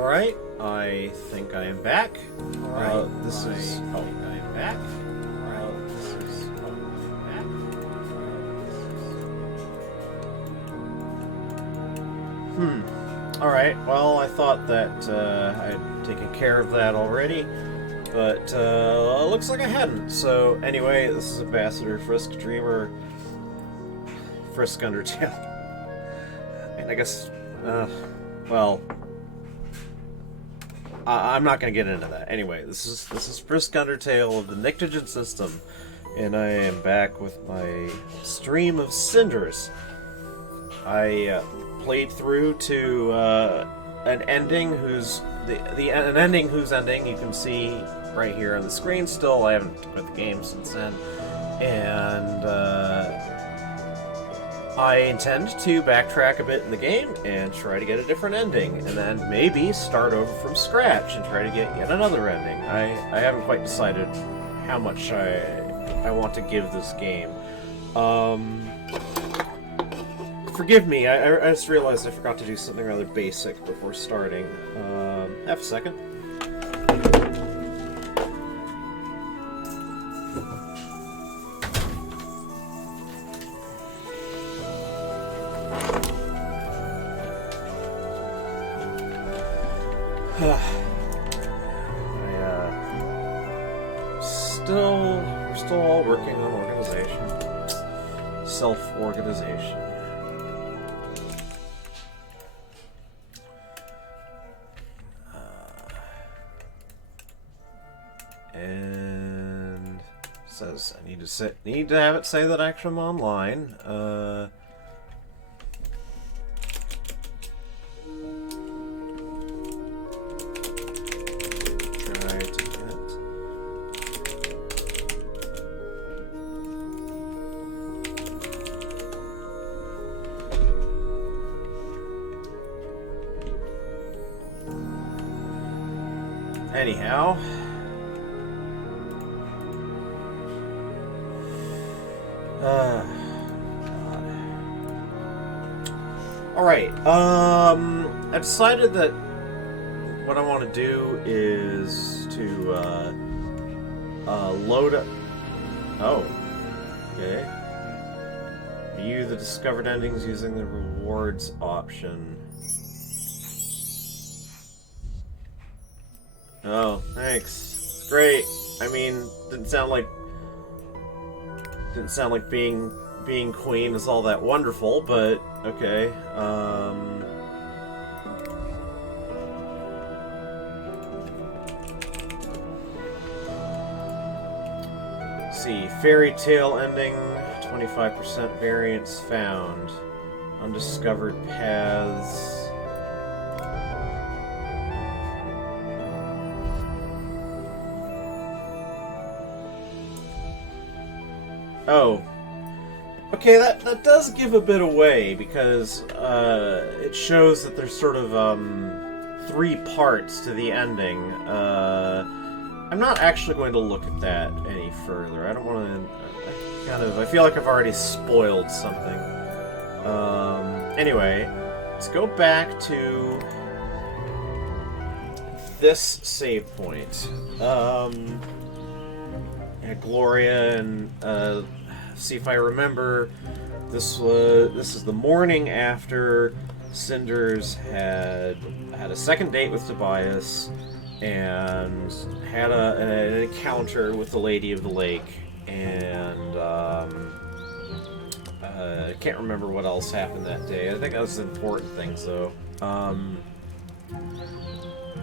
Alright, I think I am back. Alright, this is... Oh, I am back. Alright, well, I thought that I'd taken care of that already, but looks like I hadn't. So, anyway, this is Ambassador Frisk Dreamer, Frisk Undertale. And I guess, well, I'm not going to get into that. Anyway, this is Frisk Undertale of the Nyctogen system, and I am back with my stream of Cinders. I played through to an ending whose ending you can see right here on the screen. Still, I haven't quit the game since then, and I intend to backtrack a bit in the game and try to get a different ending, and then maybe start over from scratch and try to get yet another ending. I haven't quite decided how much I want to give this game. Forgive me, I just realized I forgot to do something rather basic before starting. Have a second. We're still all working on organization. Self-organization. And says I need to have it say that actually I'm online. Try to get. Anyhow. Alright, I decided that what I want to do is to, load up... Oh, okay. View the discovered endings using the rewards option. Oh, thanks. Great. I mean, didn't sound like being queen is all that wonderful, but okay. See, fairy tale ending, 25% variance found, undiscovered paths. Oh. Okay, that does give a bit away, because it shows that there's sort of 3 parts to the ending. I'm not actually going to look at that any further. I don't want to... I feel like I've already spoiled something. Anyway, let's go back to this save point. Gloria and... see if I remember, this is the morning after Cinders had a second date with Tobias and had an encounter with the Lady of the Lake, and I can't remember what else happened that day. I think that was important things though.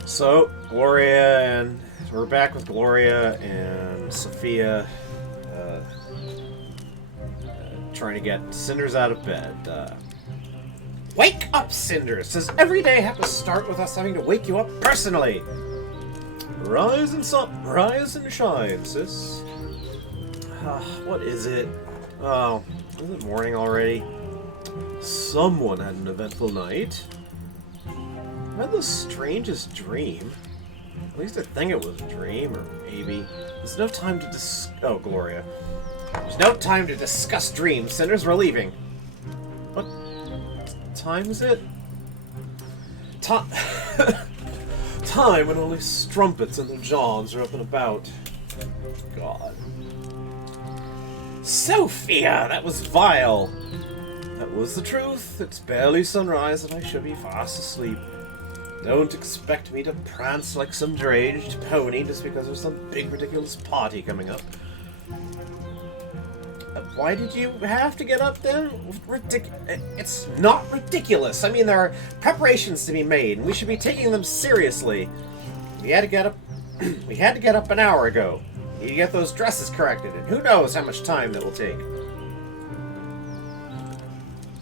So Gloria, and we're back with Gloria and Sophia. Trying to get Cinders out of bed. Wake up, Cinders! Does every day have to start with us having to wake you up personally? Rise and shine, sis. What is it? Oh, is it morning already? Someone had an eventful night. I had the strangest dream. At least I think it was a dream, or maybe. There's no time to Oh, Gloria. There's no time to discuss dreams. Cinders, we're leaving. What time is it? time when only strumpets and their jobs are up and about. God. Sophia, that was vile. That was the truth. It's barely sunrise and I should be fast asleep. Don't expect me to prance like some deranged pony just because there's some big ridiculous party coming up. Why did you have to get up then? It's not ridiculous. I mean, there are preparations to be made, and we should be taking them seriously. We had to get up. We had to get up an hour ago. Need to get those dresses corrected, and who knows how much time that will take.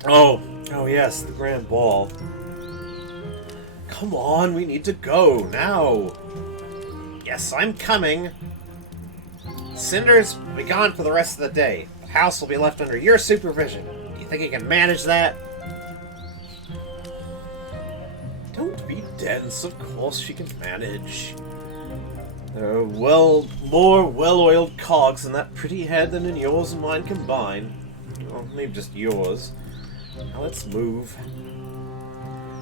Oh yes, the grand ball. Come on, we need to go now. Yes, I'm coming. Cinders will be gone for the rest of the day. The house will be left under your supervision. You think you can manage that? Don't be dense. Of course she can manage. There are more well-oiled cogs in that pretty head than in yours and mine combined. Well, maybe just yours. Now let's move.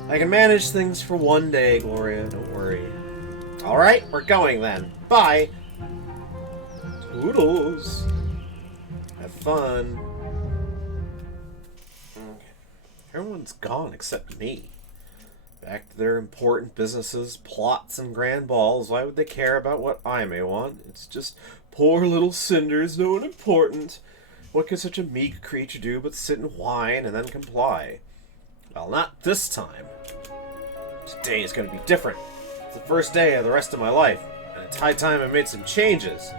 I can manage things for one day, Gloria. Don't worry. Alright, we're going then. Bye! Toodles! Have fun. Everyone's gone except me. Back to their important businesses, plots, and grand balls. Why would they care about what I may want? It's just poor little Cinders, no one important. What could such a meek creature do but sit and whine and then comply? Well, not this time. Today is going to be different. It's the first day of the rest of my life, and it's high time I made some changes.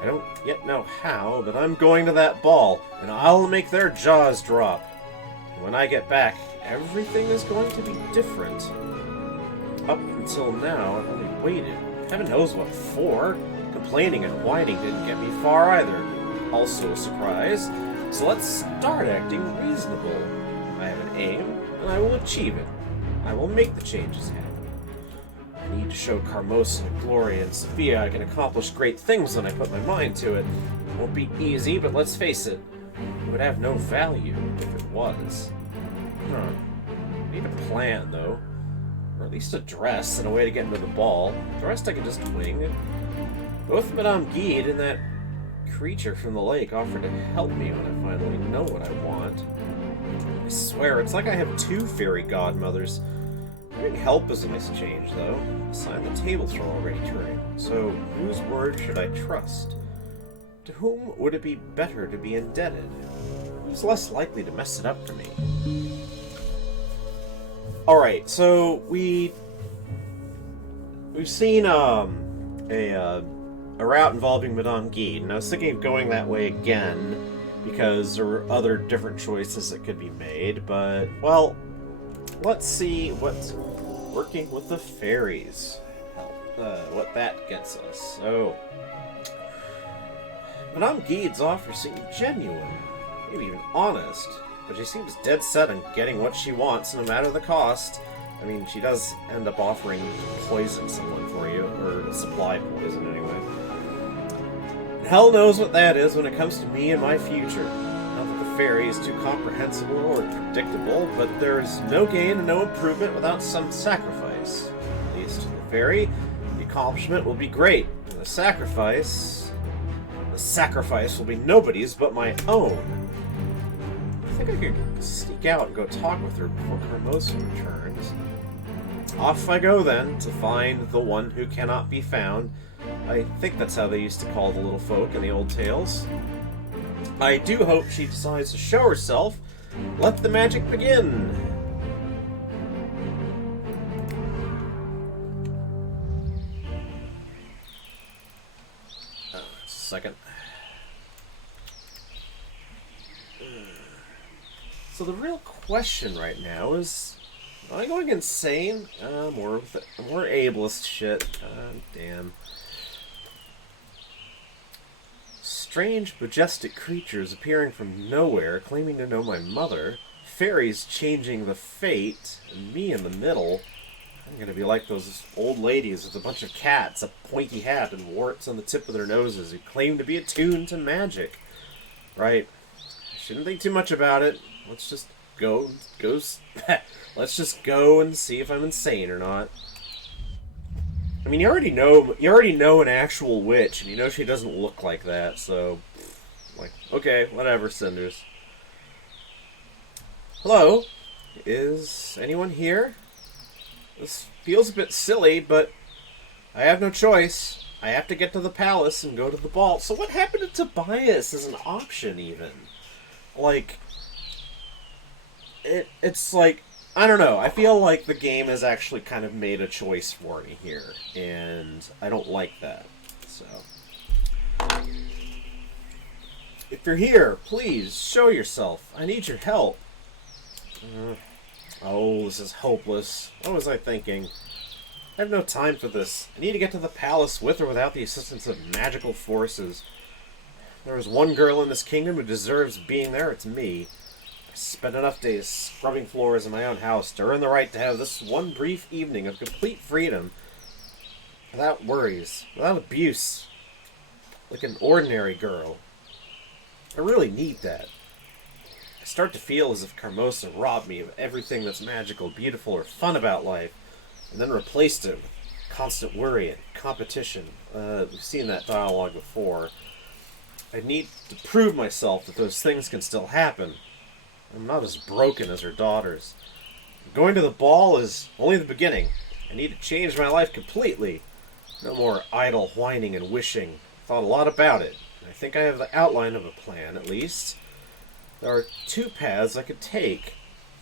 I don't yet know how, but I'm going to that ball, and I'll make their jaws drop. And when I get back, everything is going to be different. Up until now, I've only waited. Heaven knows what for. Complaining and whining didn't get me far either. Also a surprise. So let's start acting reasonable. I have an aim, and I will achieve it. I will make the changes happen. I need to show Carmosa, Gloria, and Sophia I can accomplish great things when I put my mind to it. It won't be easy, but let's face it. It would have no value if it was. I need a plan, though. Or at least a dress and a way to get into the ball. The rest I can just wing. Both Madame Guide and that creature from the lake offered to help me when I finally know what I want. I swear, it's like I have two fairy godmothers. Getting help is a nice change, though. A sign the tables are already turning. So, whose word should I trust? To whom would it be better to be indebted? Who's less likely to mess it up for me? Alright, so we've seen a route involving Madame Guide, and I was thinking of going that way again because there were other different choices that could be made, but, well, let's see what's working with the fairies, what that gets us. So, Madame Guide's offer seemed genuine, maybe even honest, but she seems dead set on getting what she wants no matter the cost. I mean, she does end up offering to poison someone for you, or supply poison anyway. And hell knows what that is when it comes to me and my future. Not that the fairy is too comprehensible or predictable, but there's no gain and no improvement without some sacrifice. At least to the fairy, the accomplishment will be great, and the sacrifice will be nobody's but my own. I think I could sneak out and go talk with her before Carmosa returns. Off I go then, to find the one who cannot be found. I think that's how they used to call the little folk in the old tales. I do hope she decides to show herself. Let the magic begin! Just a second. So the real question right now is, am I going insane? More ableist shit. Damn. Strange, majestic creatures appearing from nowhere, claiming to know my mother. Fairies changing the fate, and me in the middle. I'm gonna be like those old ladies with a bunch of cats, a pointy hat, and warts on the tip of their noses who claim to be attuned to magic. Right. I shouldn't think too much about it. Let's just let's just go and see if I'm insane or not. I mean, you already know an actual witch, and you know she doesn't look like that, so, like, okay, whatever, Cinders. Hello? Is anyone here? This feels a bit silly, but I have no choice. I have to get to the palace and go to the ball. So what happened to Tobias as an option, even? Like, it's like, I don't know. I feel like the game has actually kind of made a choice for me here, and I don't like that. So, if you're here, please show yourself. I need your help. Oh, this is hopeless. What was I thinking? I have no time for this. I need to get to the palace with or without the assistance of magical forces. There is one girl in this kingdom who deserves being there. It's me. I spent enough days scrubbing floors in my own house to earn the right to have this one brief evening of complete freedom. Without worries. Without abuse. Like an ordinary girl. I really need that. I start to feel as if Carmosa robbed me of everything that's magical, beautiful, or fun about life, and then replaced it with constant worry and competition. We've seen that dialogue before. I need to prove myself that those things can still happen. I'm not as broken as her daughters. Going to the ball is only the beginning. I need to change my life completely. No more idle whining and wishing. I thought a lot about it. I think I have the outline of a plan, at least. There are two paths I could take.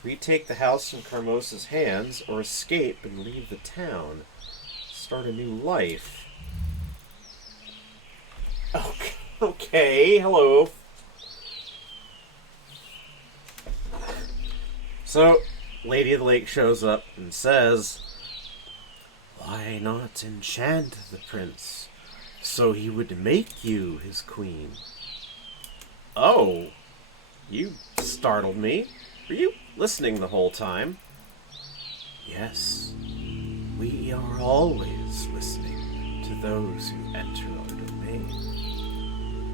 Retake the house in Carmosa's hands, or escape and leave the town. Start a new life. Okay, hello. So, Lady of the Lake shows up and says, "Why not enchant the prince, so he would make you his queen?" Oh, you startled me. Were you listening the whole time? Yes, we are always listening to those who enter our domain.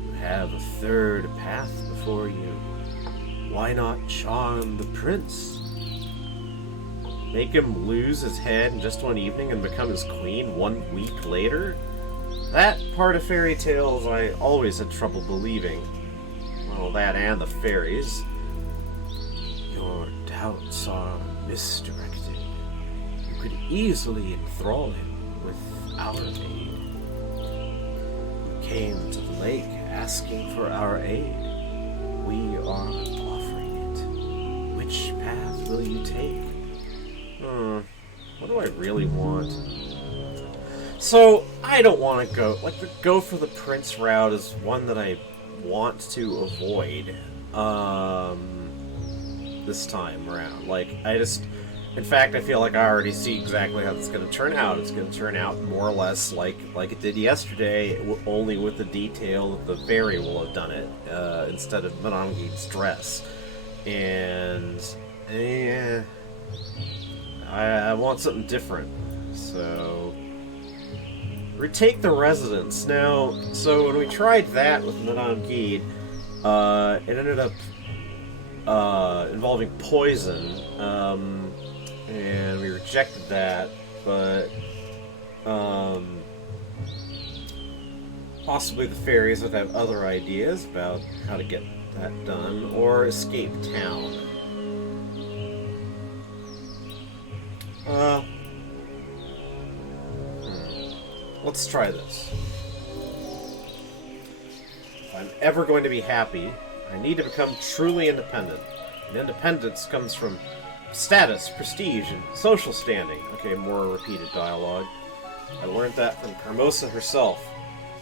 You have a third path before you. Why not charm the prince? Make him lose his head in just one evening and become his queen 1 week later? That part of fairy tales I always had trouble believing. Well, that and the fairies. Your doubts are misdirected. You could easily enthrall him with our aid. You came to the lake asking for our aid. We are offering it. Which path will you take? What do I really want? So, I don't want to go... Like, the go for the prince route is one that I want to avoid. This time around. Like, I just... In fact, I feel like I already see exactly how it's going to turn out. It's going to turn out more or less like it did yesterday, only with the detail that the fairy will have done it, instead of Manangi's dress. And... I want something different. So... Retake the residence. Now, so when we tried that with Manangid, it ended up involving poison, and we rejected that, but possibly the fairies would have other ideas about how to get that done, or escape town. Let's try this. If I'm ever going to be happy, I need to become truly independent. And independence comes from status, prestige, and social standing. Okay, more repeated dialogue. I learned that from Carmosa herself.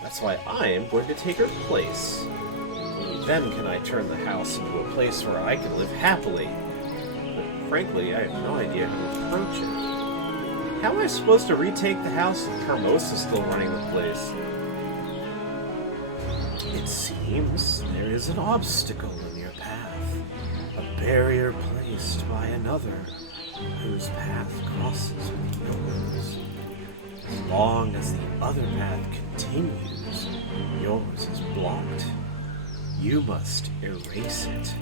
That's why I am going to take her place. Only then can I turn the house into a place where I can live happily. But frankly, I have no idea how to approach it. How am I supposed to retake the house if Carmosa's still running the place? It seems there is an obstacle in your path. A barrier placed by another, whose path crosses with yours. As long as the other path continues, yours is blocked. You must erase it.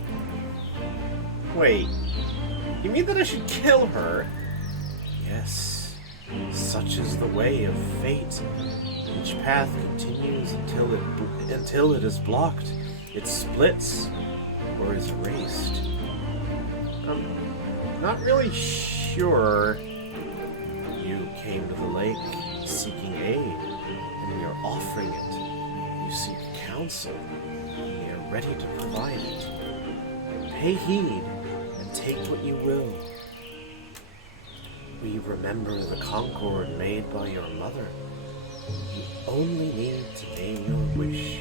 Wait, you mean that I should kill her? Yes. Such is the way of fate. Each path continues until it is blocked. It splits or is erased. I'm not really sure. You came to the lake seeking aid, and we are offering it. You seek counsel, and we are ready to provide it. Pay heed and take what you will. We remember the concord made by your mother. You only need to name your wish.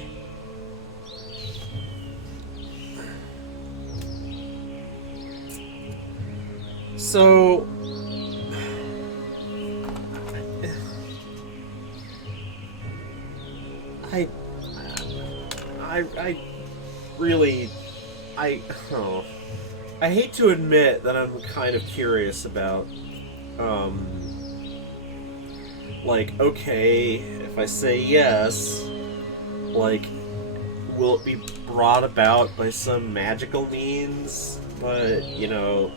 So, I really, I hate to admit that I'm kind of curious about, like, okay, if I say yes, like, will it be brought about by some magical means? But, you know,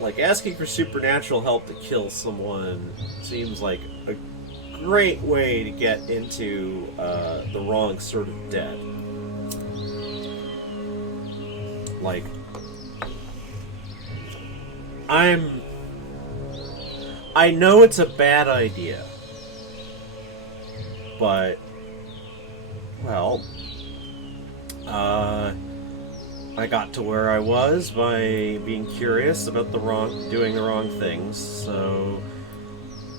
like, asking for supernatural help to kill someone seems like a great way to get into, the wrong sort of debt. Like, I know it's a bad idea, but, well, I got to where I was by being curious about doing the wrong things, so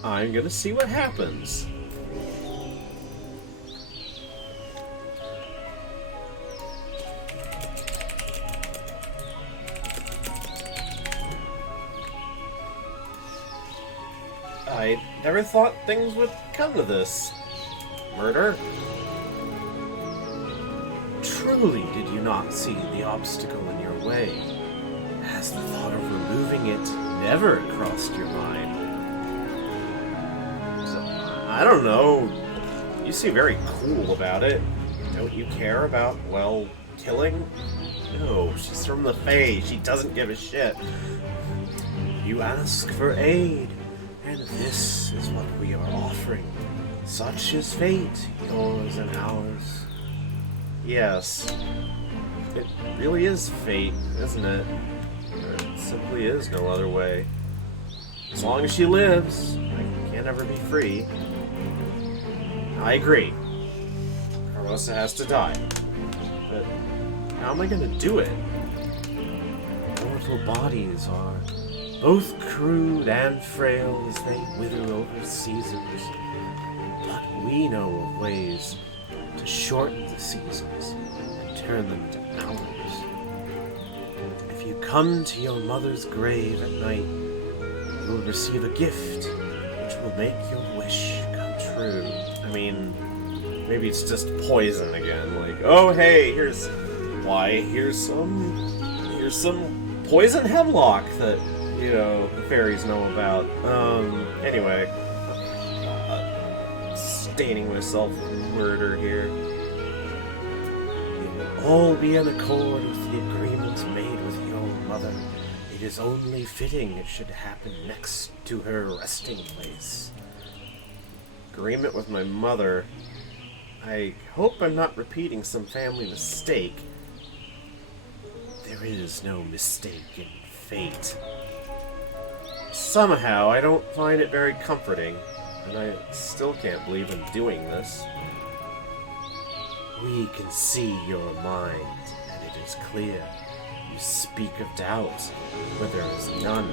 I'm gonna see what happens. I never thought things would come to this. Murder? Truly, did you not see the obstacle in your way? Has the thought of removing it never crossed your mind? So, I don't know. You seem very cool about it. Don't you care about, well, killing? No, she's from the Fae. She doesn't give a shit. You ask for aid, and this is what we are offering. Such is fate, yours and ours. Yes. It really is fate, isn't it? There simply is no other way. As long as she lives, I can't ever be free. I agree. Carlosa has to die. But how am I gonna do it? Mortal bodies are both crude and frail as they wither over seasons. But we know of ways to shorten the seasons and turn them to hours. If you come to your mother's grave at night, you will receive a gift which will make your wish come true. I mean, maybe it's just poison again. Like, oh hey, here's some poison hemlock that, you know, the fairies know about. Anyway. Staining myself with murder here. You will all be in accord with the agreements made with your mother. It is only fitting it should happen next to her resting place. Agreement with my mother. I hope I'm not repeating some family mistake. There is no mistake in fate. Somehow, I don't find it very comforting. And I still can't believe I'm doing this. We can see your mind, and it is clear. You speak of doubt, where there is none.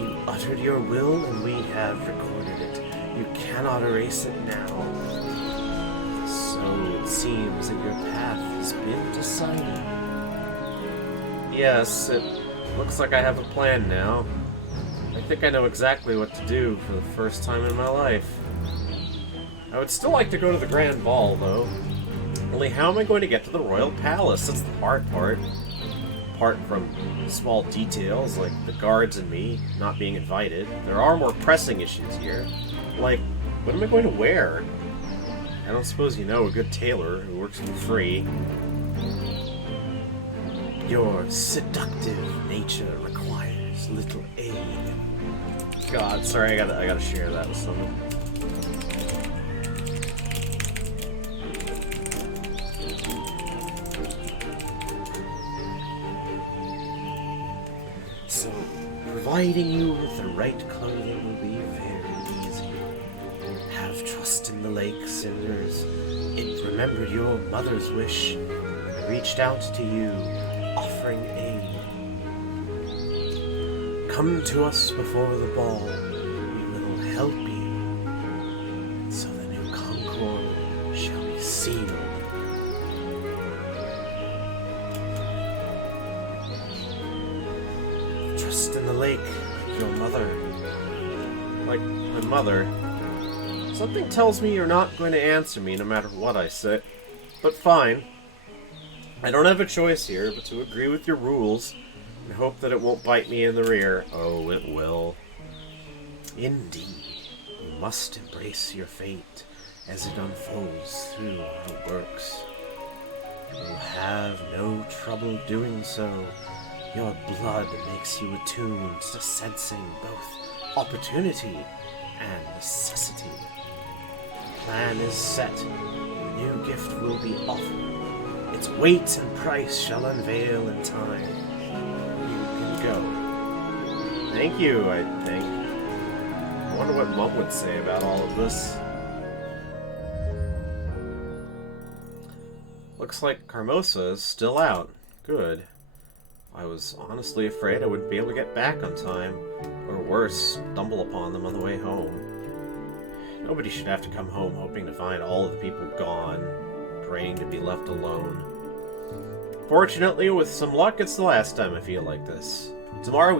You uttered your will, and we have recorded it. You cannot erase it now. So it seems that your path has been decided. Yes, it looks like I have a plan now. I think I know exactly what to do for the first time in my life. I would still like to go to the Grand Ball, though. Only how am I going to get to the Royal Palace? That's the hard part. Apart from small details, like the guards and me not being invited, there are more pressing issues here. Like, what am I going to wear? I don't suppose you know a good tailor who works for free. Your seductive nature requires little aid. God, sorry, I gotta share that with someone. So, providing you with the right clothing will be very easy. Have trust in the lake, Cinders. It remembered your mother's wish and reached out to you, offering aid. Come to us before the ball. We will help you, so the new Concord shall be sealed. Trust in the lake, like your mother. Like my mother. Something tells me you're not going to answer me no matter what I say. But fine. I don't have a choice here but to agree with your rules and hope that it won't bite me in the rear. Oh, it will. Indeed. You must embrace your fate as it unfolds through our works. You will have no trouble doing so. Your blood makes you attuned to sensing both opportunity and necessity. The plan is set. A new gift will be offered. Its weight and price shall unveil in time. You can go. Thank you, I think. I wonder what Mom would say about all of this. Looks like Carmosa is still out. Good. I was honestly afraid I wouldn't be able to get back on time, or worse, stumble upon them on the way home. Nobody should have to come home hoping to find all of the people gone, praying to be left alone. Fortunately, with some luck, it's the last time I feel like this. Tomorrow,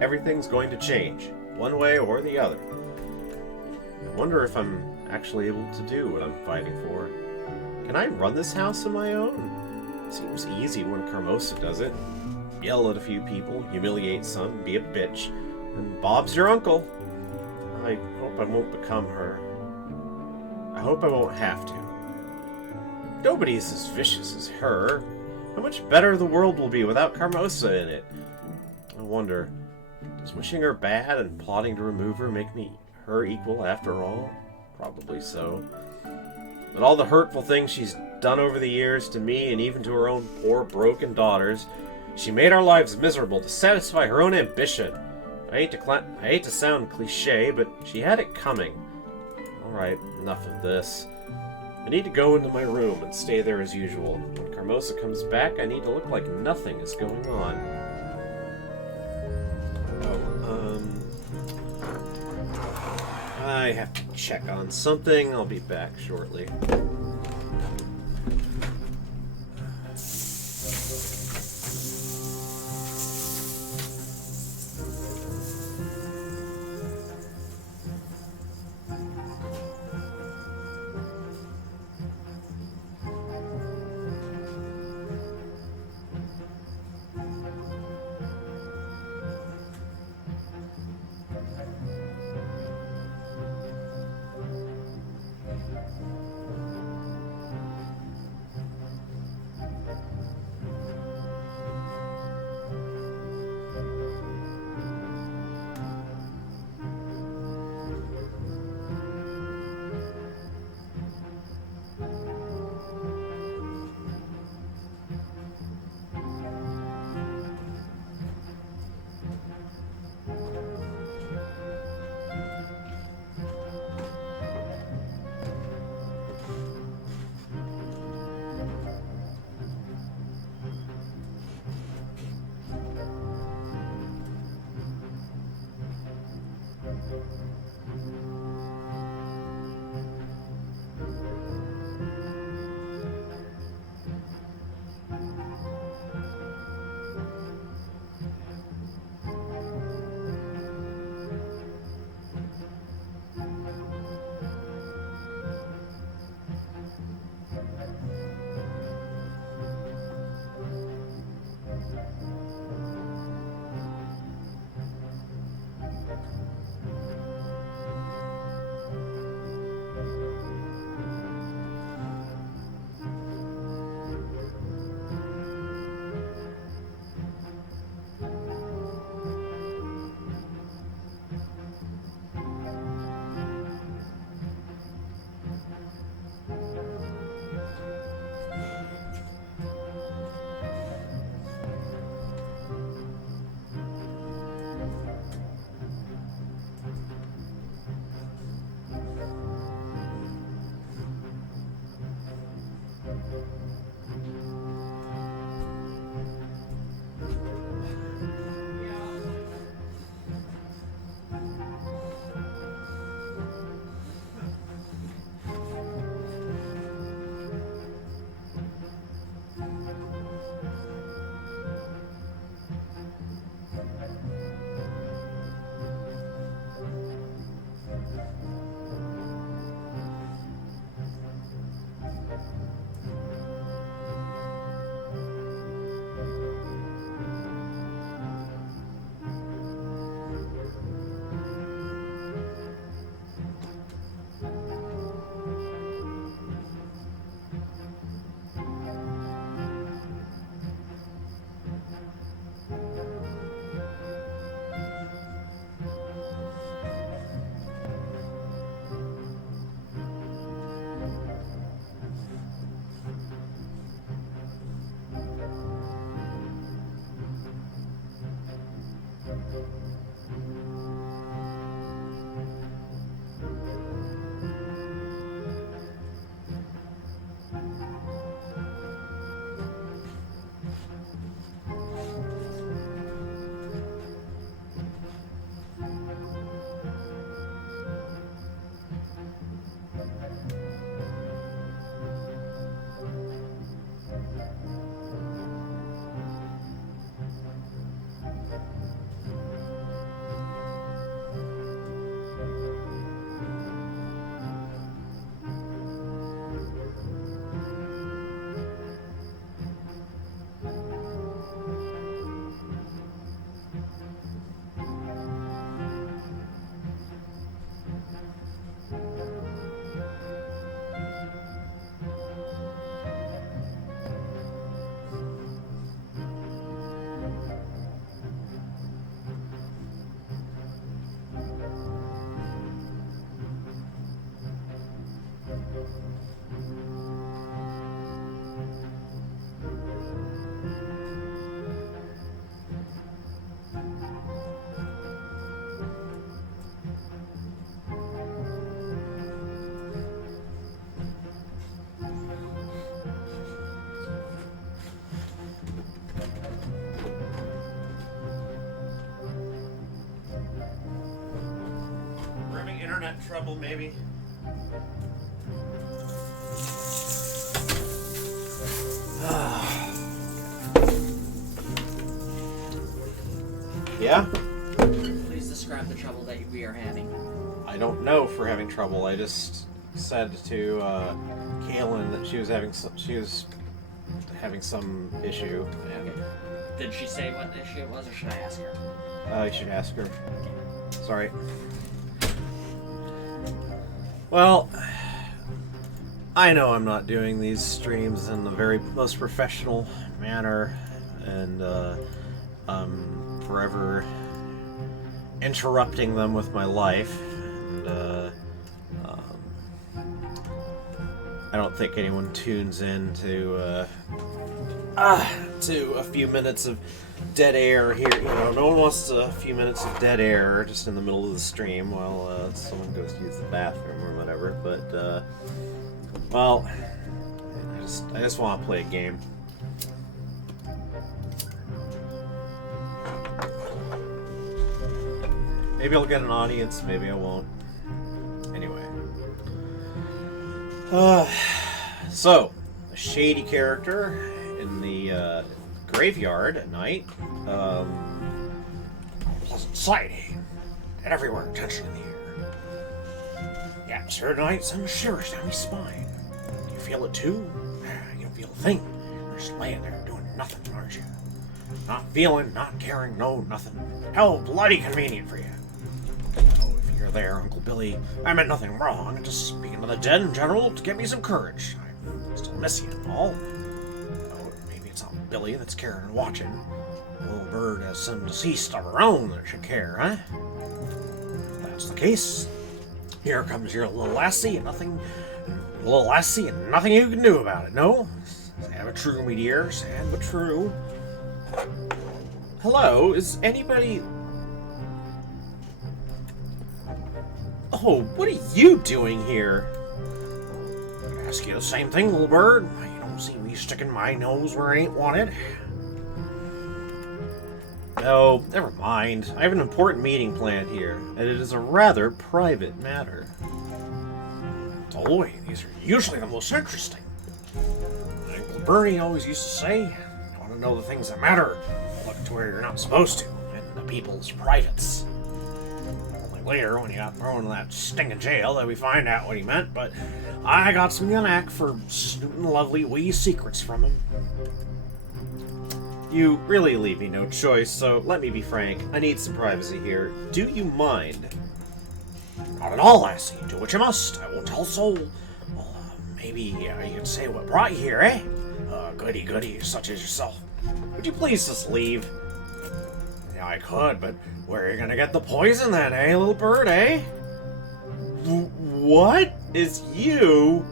everything's going to change, one way or the other. I wonder if I'm actually able to do what I'm fighting for. Can I run this house on my own? Seems easy when Carmosa does it. Yell at a few people, humiliate some, be a bitch, and Bob's your uncle. I hope I won't become her. I hope I won't have to. Nobody's as vicious as her. How much better the world will be without Carmosa in it. I wonder, does wishing her bad and plotting to remove her make me her equal after all? Probably so. But all the hurtful things she's done over the years to me and even to her own poor, broken daughters, she made our lives miserable to satisfy her own ambition. I hate to sound cliche, but she had it coming. Alright, enough of this. I need to go into my room and stay there as usual. When Carmosa comes back, I need to look like nothing is going on. I have to check on something. I'll be back shortly. internet trouble, maybe? Yeah? Please describe the trouble that we are having. I don't know if we're having trouble. I just said to Kaylin that she was having some issue. And Did she say what the issue it was, or should I ask her? you should ask her. Sorry. Well, I know I'm not doing these streams in the very most professional manner, and I'm forever interrupting them with my life, and I don't think anyone tunes in to a few minutes of dead air here. You know, no one wants a few minutes of dead air just in the middle of the stream while someone goes to use the bathroom or whatever. But well, I just want to play a game. Maybe I'll get an audience, maybe I won't. Anyway. So, a shady character in the graveyard at night. Pleasant sight, and everywhere tension in the air. The atmosphere tonight sends shivers down my spine. Do you feel it too? You don't feel a thing. You're just laying there doing nothing, aren't you? Not feeling, not caring, no nothing. How bloody convenient for you. Oh, if you're there, Uncle Billy, I meant nothing wrong. I'm just speaking to the dead in general to get me some courage. I still miss you and all. Oh, maybe it's not Billy that's caring and watching. The little bird has some deceased of her own that should care, huh? If that's the case, here comes your little lassie and nothing you can do about it, no? Sad but true, me dear, sad but true. Hello, is anybody... Oh, what are you doing here? I ask you the same thing, little bird. You don't see me sticking my nose where I ain't wanted. No, never mind. I have an important meeting planned here, and it is a rather private matter. Oh, these are usually the most interesting. Uncle Bernie always used to say, you want to know the things that matter, look to where you're not supposed to, in the people's privates. Only later, when he got thrown in that stinking jail, that we find out what he meant, but I got some knack for snooping lovely wee secrets from him. You really leave me no choice, so let me be frank. I need some privacy here. Do you mind? Not at all, lassie. Do what you must. I won't tell a soul. Well, maybe you can say what brought you here, eh? Goody, such as yourself. Would you please just leave? Yeah, I could, but where are you gonna get the poison then, eh, little bird, eh? What? Is you?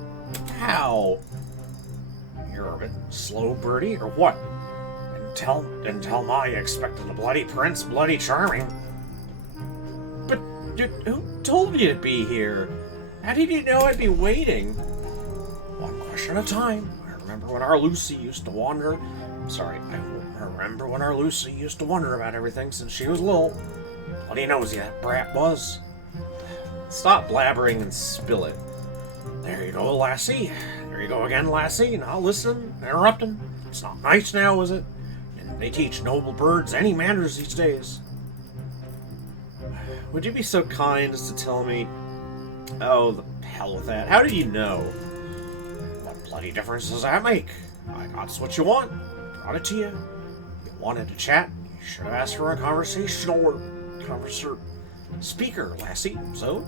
How? You're a bit slow, birdie, or what? Didn't tell Ma you expected a bloody prince, bloody charming. But who told you to be here? How did you know I'd be waiting? One question at a time. I remember when our Lucy used to wonder. I remember when our Lucy used to wonder about everything since she was little. Bloody nosy that brat was. Stop blabbering and spill it. There you go, lassie. There you go again, lassie. Now listen, interrupting. It's not nice now, is it? They teach noble birds any manners these days. Would you be so kind as to tell me... Oh, the hell with that. How did you know? What bloody difference does that make? I got what you want. Brought it to you. You wanted to chat. You should have asked for a conversational speaker, lassie. So?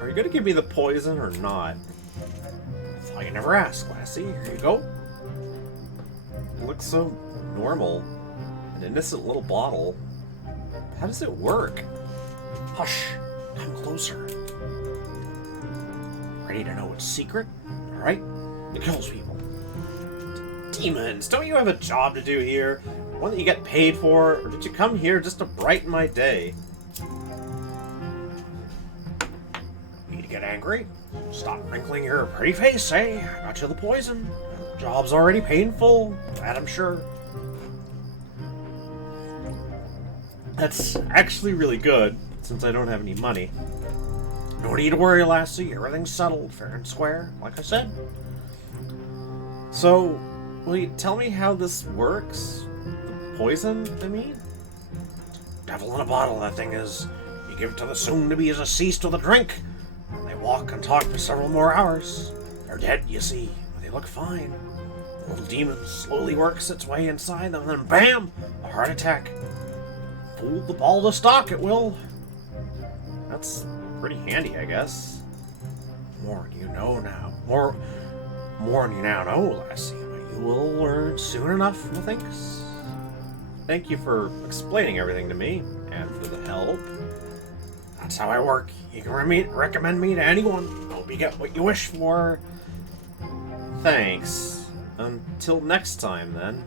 Are you going to give me the poison or not? I thought you never asked, lassie. Here you go. It looks so normal. An innocent little bottle. How does it work? Hush. Come closer. Ready to know its secret? Alright? It kills people. Demons! Don't you have a job to do here? One that you get paid for? Or did you come here just to brighten my day? Need to get angry? Stop wrinkling your pretty face, eh? I got you the poison. Job's already painful, that I'm sure. That's actually really good, since I don't have any money. No need to worry, lassie. Everything's settled fair and square, like I said. So, will you tell me how this works? The poison, I mean? Devil in a bottle, that thing is. You give it to the soon-to-be as a cease with a drink. They walk and talk for several more hours. They're dead, you see, but they look fine. The little demon slowly works its way inside them, and then bam! A heart attack. Fool the ball to stock, it will. That's pretty handy, I guess. More than you know now. More than you now know, lassie. But you will learn soon enough, methinks. Thank you for explaining everything to me, and for the help. That's how I work. You can recommend me to anyone. Hope you get what you wish for. Thanks. Until next time, then.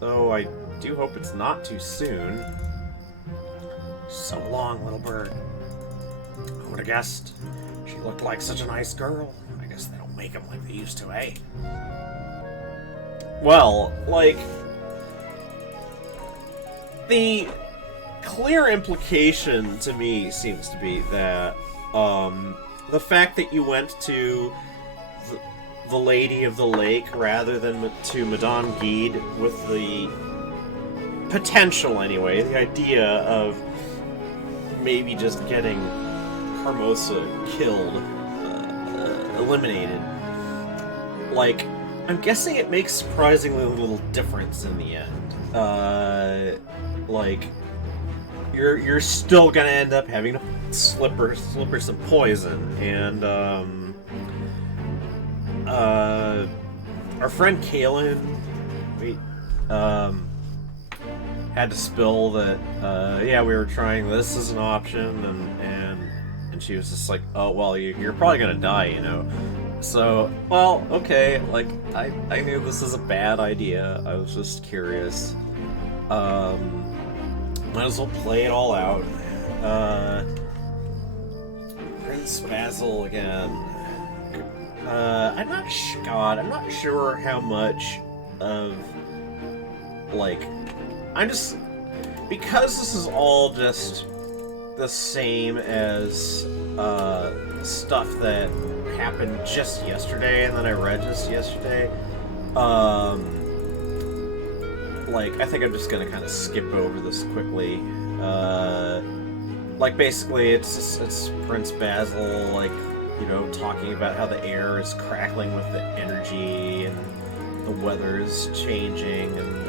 Though I do hope it's not too soon. So long, little bird. Who would have guessed? She looked like such a nice girl. I guess they don't make them like they used to, eh? Well, like... The clear implication to me seems to be that, the fact that you went to the Lady of the Lake rather than to Madame Guide with the potential, anyway, the idea of maybe just getting Hermosa killed, eliminated. Like, I'm guessing it makes surprisingly little difference in the end. Like, you're still gonna end up having to slip her some poison, and our friend Kaylin, had to spill that, yeah, we were trying this as an option, and she was just like, oh, well, you're probably gonna die, you know? So, well, okay, like, I knew this is a bad idea, I was just curious. Might as well play it all out. Prince Basil again. I'm not sure how much of, like, because this is all just the same as, stuff that happened just yesterday, and then I read just yesterday, like, I think I'm just gonna kind of skip over this quickly. Like, basically, it's Prince Basil, like, you know, talking about how the air is crackling with the energy, and the weather is changing, and,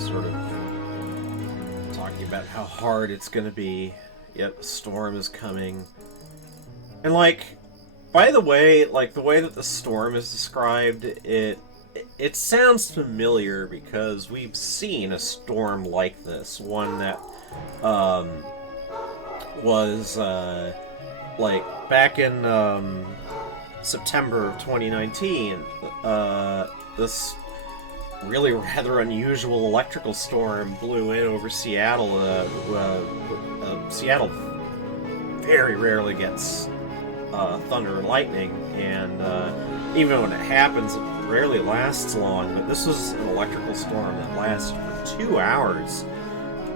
sort of talking about how hard it's gonna be. Yep, a storm is coming. And, like, by the way, like, the way that the storm is described, it sounds familiar because we've seen a storm like this. One that, was, like, back in, September of 2019, this really rather unusual electrical storm blew in over Seattle. Seattle very rarely gets, thunder and lightning, and, even when it happens, it rarely lasts long, but this was an electrical storm that lasted for 2 hours.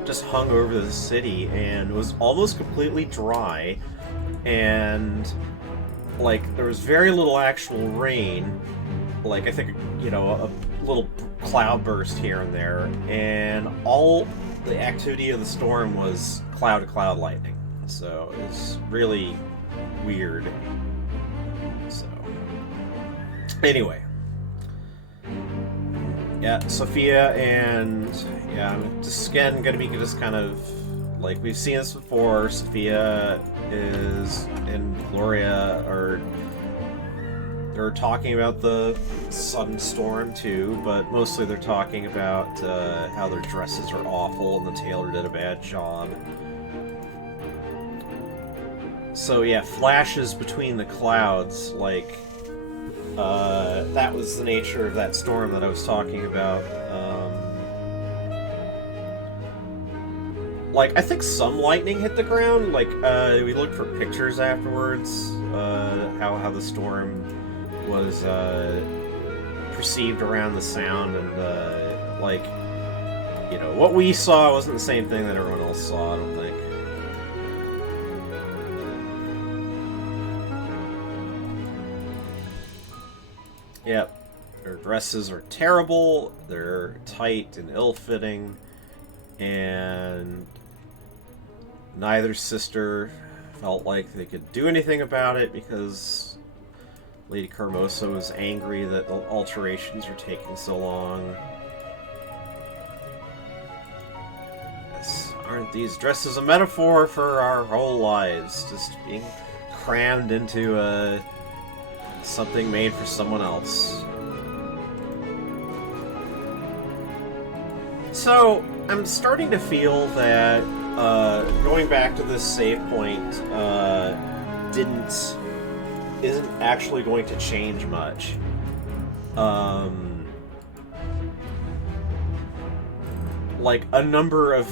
Just hung over the city, and was almost completely dry, and, like, there was very little actual rain. Like, I think, you know, a little cloud burst here and there, and all the activity of the storm was cloud-to-cloud lightning. So, it was really weird. So, anyway. Yeah, Sophia and, yeah, I'm just, again, gonna be just kind of, like, we've seen this before. Sophia and Gloria they're talking about the sudden storm, too, but mostly they're talking about, how their dresses are awful and the tailor did a bad job. So, yeah, flashes between the clouds, like, that was the nature of that storm that I was talking about. Like, I think some lightning hit the ground. Like, we looked for pictures afterwards, how the storm was, perceived around the sound, and, like, you know, what we saw wasn't the same thing that everyone else saw, I don't think. Yep. Their dresses are terrible, they're tight and ill-fitting, and neither sister felt like they could do anything about it because Lady Carmosa was angry that the alterations were taking so long. Aren't these dresses a metaphor for our whole lives? Just being crammed into something made for someone else. So, I'm starting to feel that going back to this save point isn't actually going to change much. Like, a number of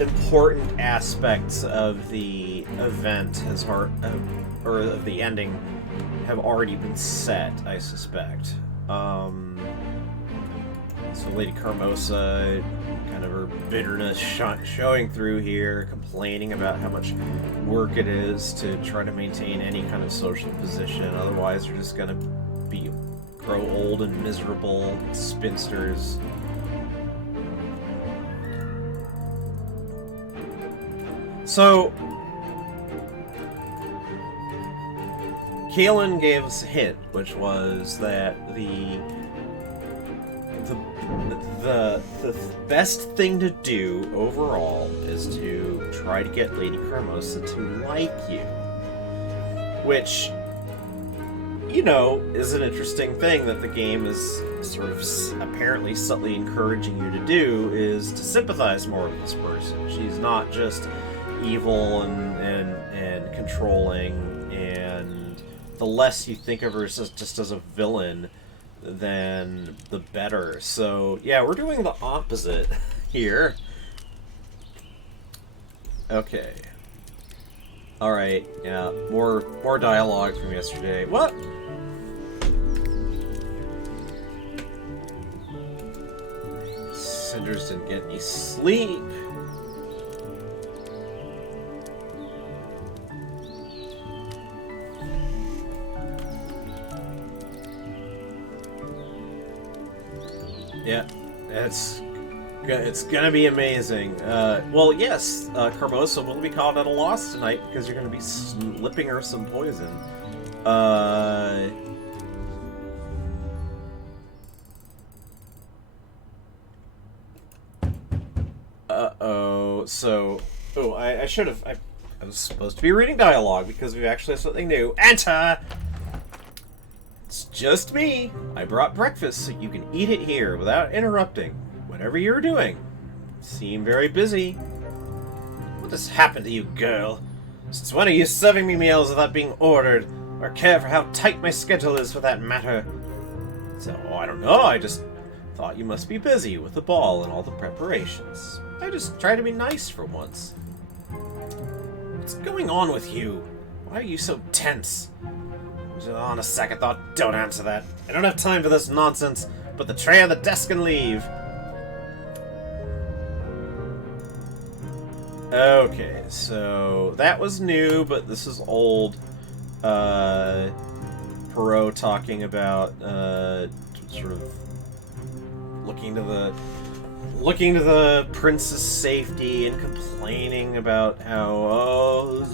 important aspects of the event or of the ending have already been set, I suspect. So Lady Carmosa, kind of her bitterness showing through here, complaining about how much work it is to try to maintain any kind of social position, otherwise you're just gonna grow old and miserable spinsters. So, Kaelin gave us a hint, which was that the best thing to do overall is to try to get Lady Carmosa to like you. Which, you know, is an interesting thing that the game is sort of apparently subtly encouraging you to do, is to sympathize more with this person. She's not just evil and controlling, and the less you think of her just as a villain, then the better. So yeah, we're doing the opposite here. Okay. Alright, yeah, more dialogue from yesterday. What? Cinders didn't get any sleep. Yeah, it's gonna be amazing. Well, yes, Carmosa will be caught at a loss tonight because you're gonna be slipping her some poison. Uh-oh. So, I should have. I was supposed to be reading dialogue because we actually have something new. Enter. It's just me. I brought breakfast so you can eat it here without interrupting. Whatever you're doing. You seem very busy. What has happened to you, girl? Since when are you serving me meals without being ordered? Or care for how tight my schedule is for that matter? So, I don't know. I just thought you must be busy with the ball and all the preparations. I just try to be nice for once. What's going on with you? Why are you so tense? On a second thought, don't answer that. I don't have time for this nonsense. Put the tray on the desk and leave. Okay, so that was new, but this is old. Perot talking about sort of looking to the prince's safety and complaining about how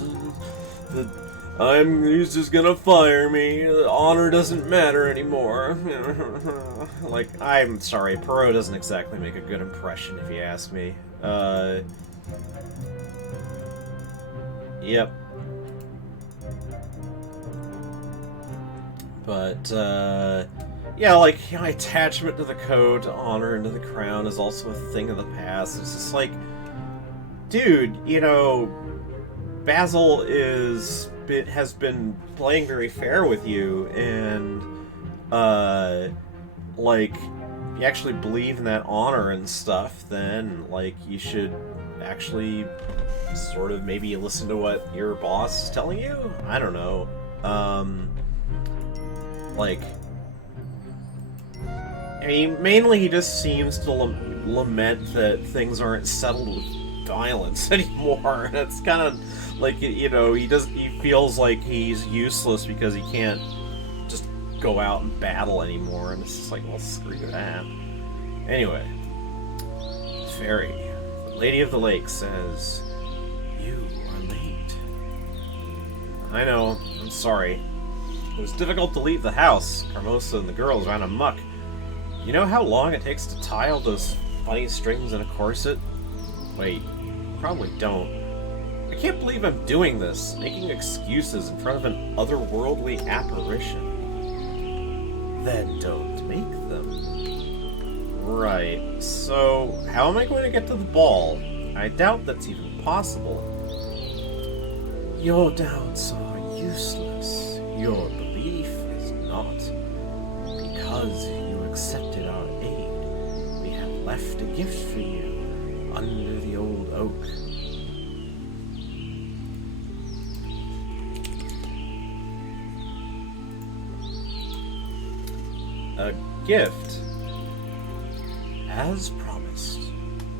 he's just gonna fire me. Honor doesn't matter anymore. Like, I'm sorry, Perot doesn't exactly make a good impression if you ask me. Yep. But, yeah, like, you know, attachment to the code, to honor, and to the crown is also a thing of the past. It's just like, dude, you know, Basil has been playing very fair with you, and, like, if you actually believe in that honor and stuff, then, like, you should actually sort of maybe listen to what your boss is telling you? I don't know. Like, I mean, mainly he just seems to lament that things aren't settled with violence anymore, and it's kind of like, you know, he feels like he's useless because he can't just go out and battle anymore, and it's just like, well, screw that. Anyway, Fairy, the Lady of the Lake, says, "You are late." I know, I'm sorry. It was difficult to leave the house. Carmosa and the girls ran amok. You know how long it takes to tie all those funny strings in a corset? Wait, probably don't. I can't believe I'm doing this, making excuses in front of an otherworldly apparition. Then don't make them. Right, so how am I going to get to the ball? I doubt that's even possible. Your doubts are useless. Your belief is not. Because you accepted our aid, we have left a gift for you under the old oak. A gift. As promised,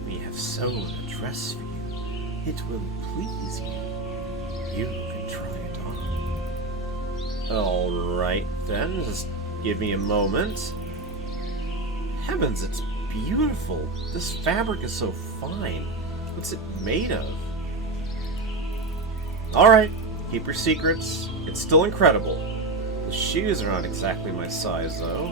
we have sewn a dress for you. It will please you. You can try it on. Alright then, just give me a moment. Heavens, it's beautiful. This fabric is so fine. What's it made of? Alright, keep your secrets. It's still incredible. The shoes are not exactly my size, though.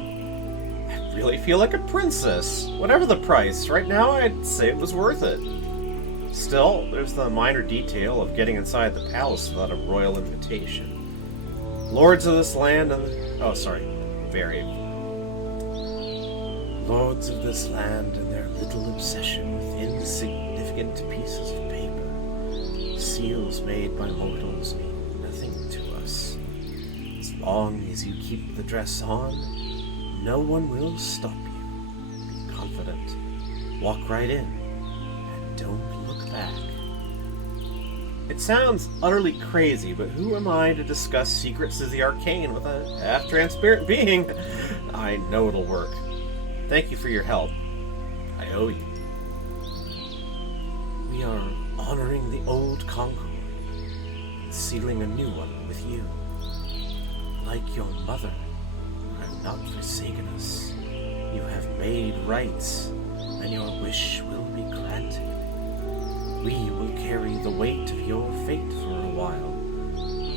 I really feel like a princess. Whatever the price, right now I'd say it was worth it. Still, there's the minor detail of getting inside the palace without a royal invitation. Lords of this land and... Oh, sorry. Very. Lords of this land and their little obsession with insignificant pieces of paper. Seals made by mortals mean nothing to us. As long as you keep the dress on, no one will stop you. Be confident. Walk right in. And don't look back. It sounds utterly crazy, but who am I to discuss secrets of the arcane with a half-transparent being? I know it'll work. Thank you for your help. I owe you. We are honoring the old Concord and sealing a new one with you. Like your mother, you have not forsaken us. You have made rights, and your wish will be granted. We will carry the weight of your fate for a while.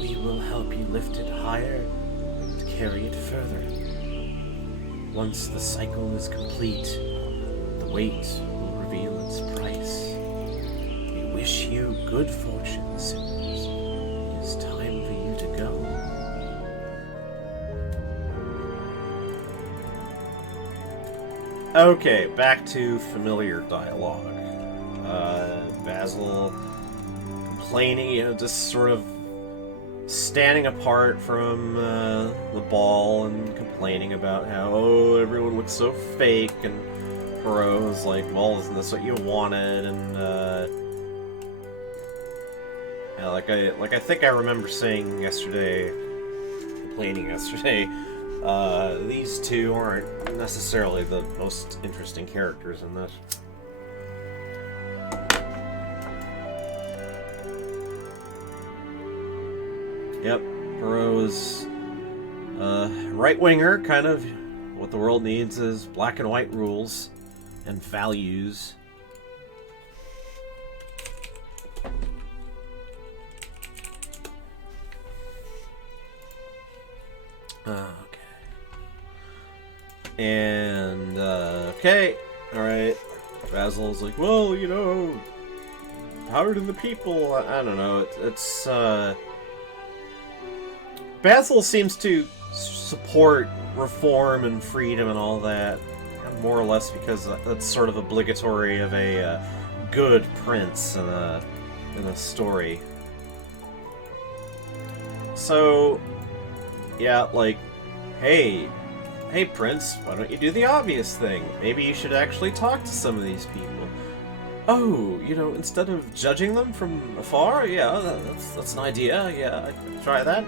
We will help you lift it higher and carry it further. Once the cycle is complete, the weight will reveal its price. We wish you good fortune, Cinders. It is time for you to go. Okay, back to familiar dialogue. Basil complaining, just sort of standing apart from the ball and complaining about how, oh, everyone looks so fake, and Perot's like, well, isn't this what you wanted? And yeah, like I think I remember saying yesterday, complaining yesterday, these two aren't necessarily the most interesting characters in this. Yep, Perot's right-winger, kind of. What the world needs is black and white rules and values. Okay. And, okay. Alright. Basil's like, well, you know, power to the people. I don't know. It's Basil seems to support reform and freedom and all that, more or less because that's sort of obligatory of a good prince in a story. So, yeah, like, hey prince, why don't you do the obvious thing? Maybe you should actually talk to some of these people. Oh, you know, instead of judging them from afar? Yeah, that's an idea. Yeah, I can try that.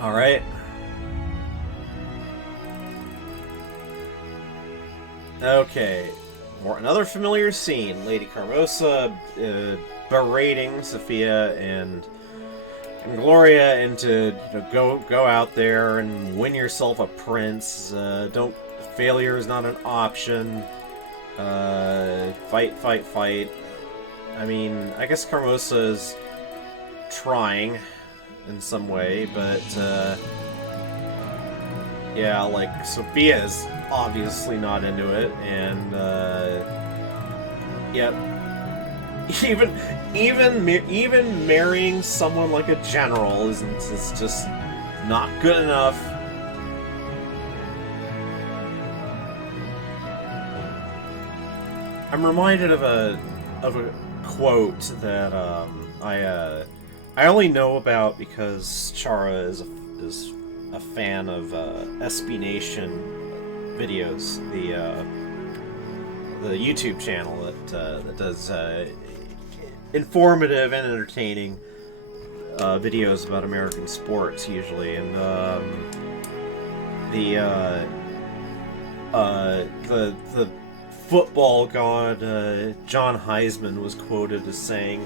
Alright. Okay. Another familiar scene. Lady Carmosa berating Sophia and and Gloria into go out there and win yourself a prince. Don't failure is not an option. Fight, fight, fight. I mean, I guess Carmosa is trying in some way, but yeah, like Sophia is obviously not into it, and yep. Even marrying someone like a general is just not good enough. I'm reminded of a quote that I only know about because Chara is a fan of SB Nation videos, the YouTube channel that does informative and entertaining videos about American sports usually, and the football god John Heisman was quoted as saying,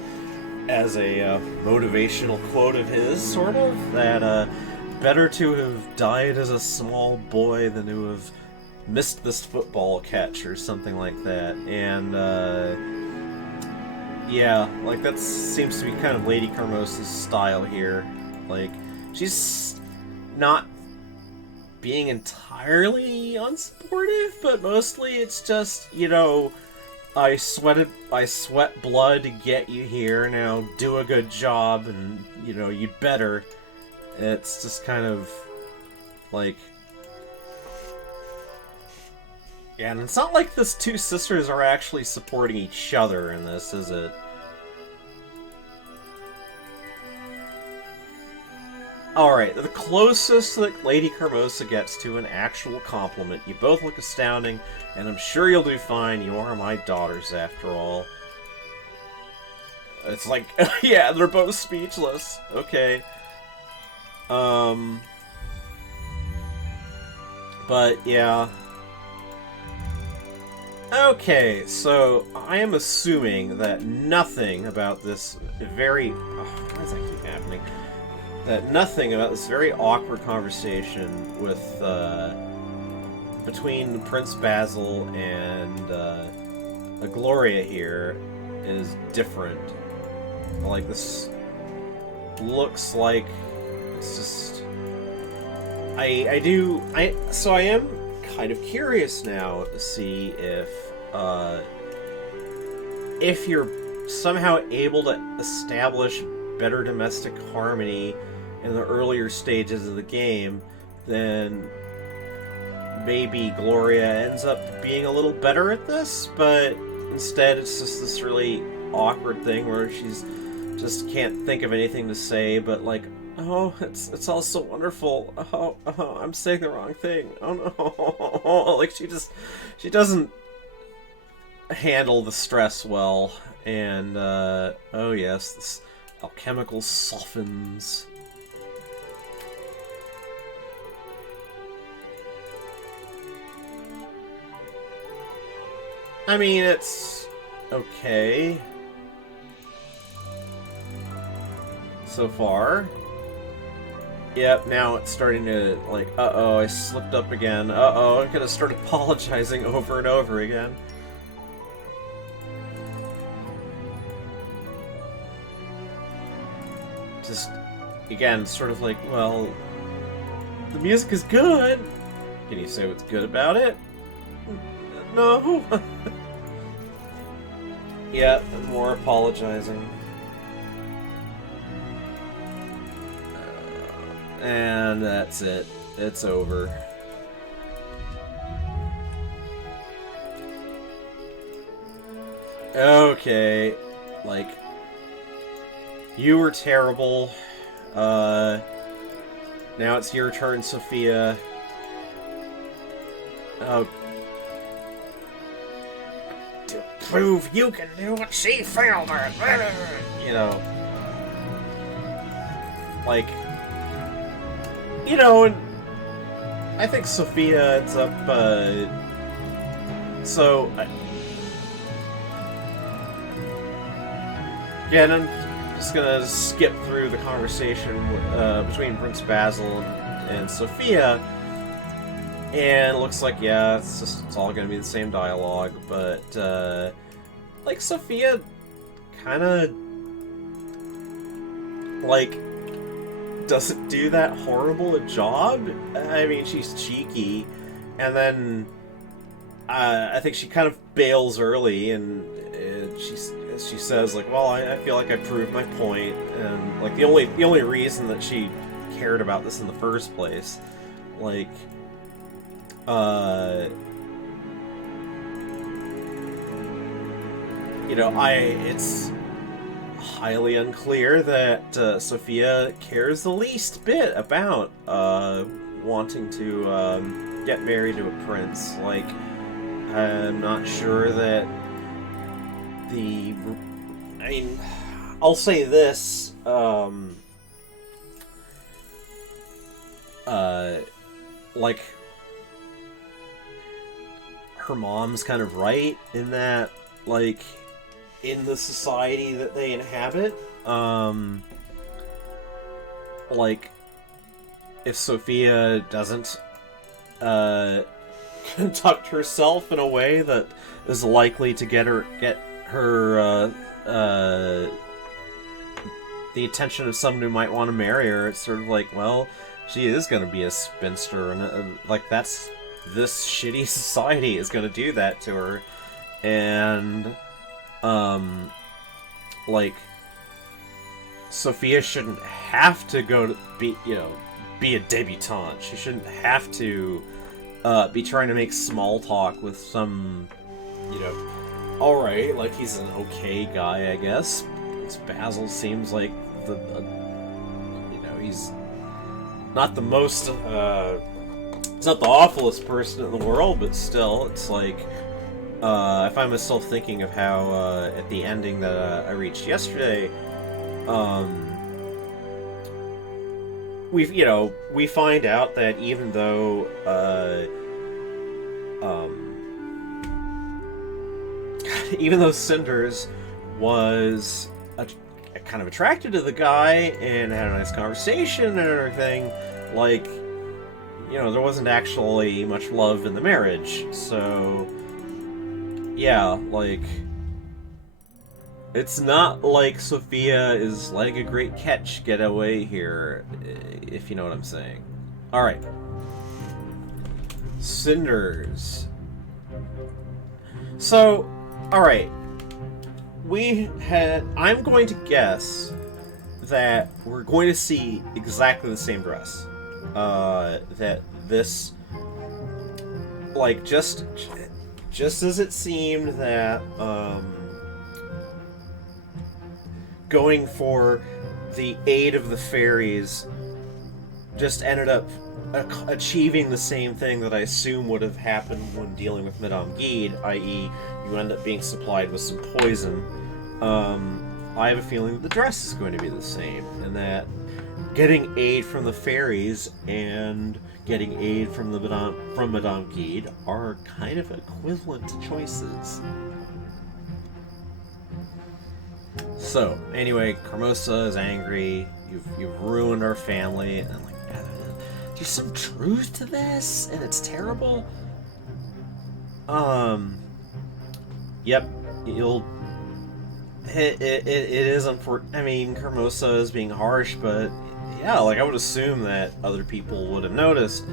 as a motivational quote of his, sort of, that better to have died as a small boy than to have missed this football catch or something like that. And yeah, like that seems to be kind of Lady Carmosa's style here. Like, she's not being entirely unsupportive, but mostly it's just, I sweat blood to get you here, now do a good job, and, you'd better. It's just kind of, like... Yeah, and it's not like these two sisters are actually supporting each other in this, is it? Alright, the closest that Lady Carmosa gets to an actual compliment. You both look astounding, and I'm sure you'll do fine. You are my daughters, after all. It's like, yeah, they're both speechless. Okay. But, yeah. Okay, so I am assuming that nothing about this very... Oh, why does that keep happening? That nothing about this very awkward conversation with, between Prince Basil and, Gloria here is different. Like, this looks like it's just... So I am kind of curious now to see if you're somehow able to establish better domestic harmony in the earlier stages of the game, then maybe Gloria ends up being a little better at this, but instead it's just this really awkward thing where she's just can't think of anything to say, but like, oh, it's all so wonderful. Oh, I'm saying the wrong thing. Oh no. Like, she doesn't handle the stress well, and oh yes, this alchemical softens. I mean, it's okay so far. Yep, now it's starting to, like, uh-oh, I slipped up again. Uh-oh, I'm gonna start apologizing over and over again. Just, again, sort of like, well, the music is good. Can you say what's good about it? No. Yeah, more apologizing. And that's it. It's over. Okay. Like, you were terrible. Now it's your turn, Sophia. Oh. To prove you can do what she failed at. Like... and I think Sophia ends up, again, I'm just gonna skip through the conversation between Prince Basil and Sophia, and it looks like, yeah, it's all gonna be the same dialogue, but like, Sophia kind of like doesn't do that horrible a job. I mean, she's cheeky, and then I think she kind of bails early, and she says, like, well, I feel like I proved my point, and like the only reason that she cared about this in the first place, like, you know, it's highly unclear that Sophia cares the least bit about wanting to get married to a prince. Like, I'm not sure that I mean, I'll say this, like, her mom's kind of right in that, like, in the society that they inhabit, like, if Sophia doesn't conduct herself in a way that is likely to get her the attention of someone who might want to marry her, it's sort of like, well, she is going to be a spinster, and like, that's, this shitty society is going to do that to her, and like, Sophia shouldn't have to go to be a debutante. She shouldn't have to be trying to make small talk with some, alright, like, he's an okay guy, I guess. Basil seems like he's not the most, he's not the awfulest person in the world, but still, it's like, I find myself thinking of how, at the ending that I reached yesterday, we find out that even though, Cinders was kind of attracted to the guy and had a nice conversation and everything, like, there wasn't actually much love in the marriage, so, yeah, like, it's not like Sophia is letting a great catch get away here, if you know what I'm saying. Alright. Cinders. So, alright. I'm going to guess that we're going to see exactly the same dress. That this, like, just as it seemed that, going for the aid of the fairies just ended up achieving the same thing that I assume would have happened when dealing with Madame Guide, i.e. you end up being supplied with some poison. I have a feeling that the dress is going to be the same, and that getting aid from the fairies and getting aid from Madame Guide are kind of equivalent choices. So, anyway, Carmosa is angry. You've ruined our family, and I'm like, there's some truth to this, and it's terrible. Yep, it is unfortunate. I mean, Carmosa is being harsh, but yeah, like, I would assume that other people would have noticed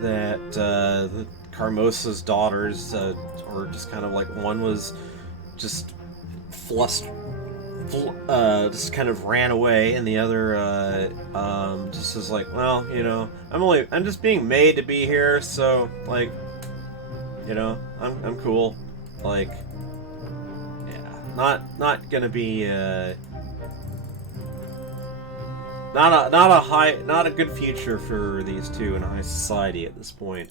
that the Carmosa's daughters were just kind of like, one was just flustered, just kind of ran away, and the other just was like, well, I'm just being made to be here, so, like, I'm cool, like, yeah, not gonna be not a good future for these two in high society at this point.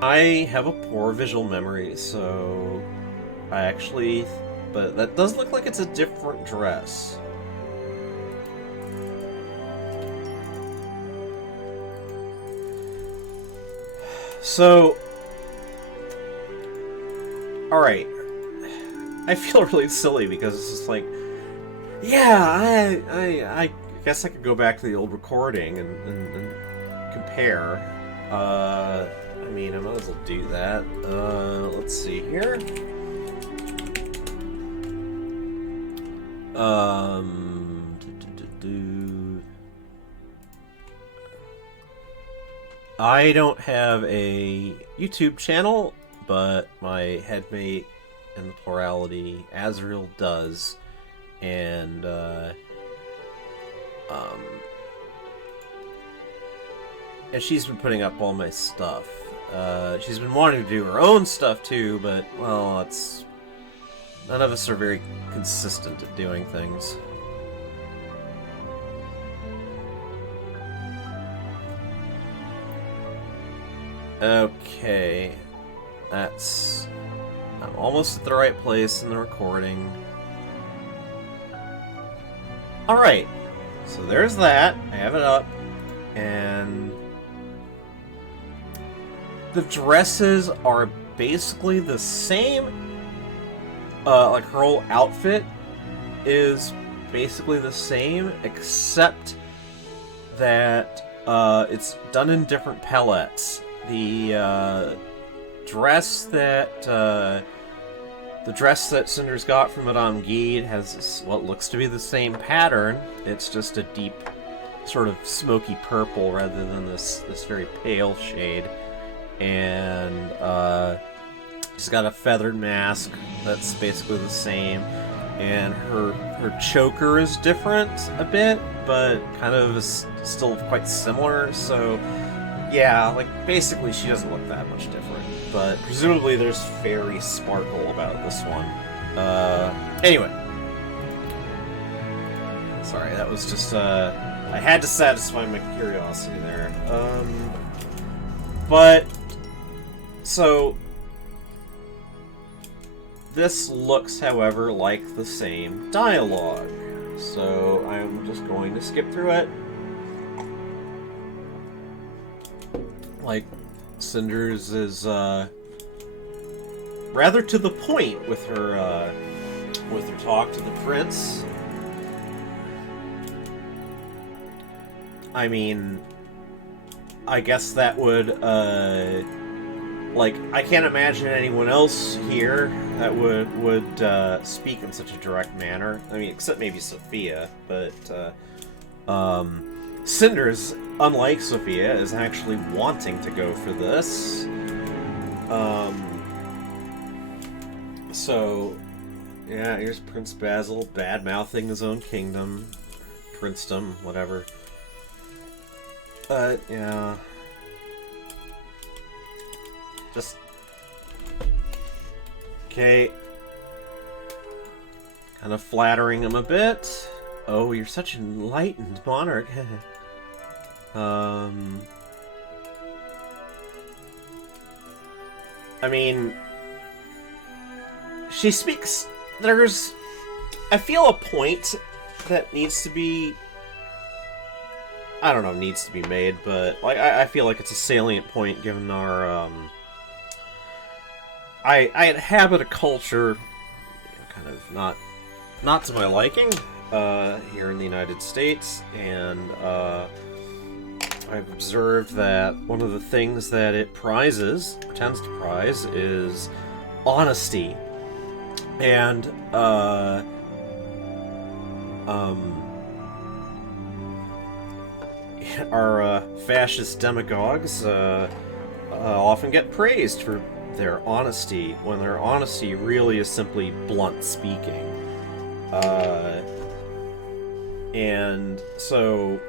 I have a poor visual memory, so but that does look like it's a different dress. So, alright. I feel really silly because it's just like, yeah, I guess I could go back to the old recording and compare. I mean, I might as well do that. Let's see here. I don't have a YouTube channel, but my headmate in the plurality, Azrael, does, and and she's been putting up all my stuff. She's been wanting to do her own stuff too, but well, it's none of us are very consistent at doing things. Okay, that's... I'm almost at the right place in the recording. Alright, so there's that. I have it up. And the dresses are basically the same. Like her whole outfit is basically the same, except that it's done in different palettes. The dress that Cinders got from Madame Guide has what looks to be the same pattern. It's just a deep, sort of smoky purple rather than this very pale shade. And she's got a feathered mask that's basically the same. And her choker is different a bit, but kind of is still quite similar. So yeah, like basically she doesn't look that much different. But presumably there's fairy sparkle about this one. Anyway. Sorry, that was just, I had to satisfy my curiosity there. But, so, this looks, however, like the same dialogue. So, I'm just going to skip through it. Like, Cinders is rather to the point with her talk to the prince. I mean, I guess that would like, I can't imagine anyone else here that would speak in such a direct manner. I mean, except maybe Sophia, but Cinders, unlike Sophia, is actually wanting to go for this. So, yeah, here's Prince Basil bad-mouthing his own kingdom, princedom, whatever. But, yeah. Just... Okay. Kind of flattering him a bit. Oh, you're such an enlightened monarch. I mean, she speaks... There's... I feel a point that needs to be... I don't know, needs to be made, but like I feel like it's a salient point given our, I inhabit a culture, kind of not to my liking, here in the United States, and, I've observed that one of the things that it prizes, pretends to prize, is honesty. And, our fascist demagogues often get praised for their honesty, when their honesty really is simply blunt speaking. And so,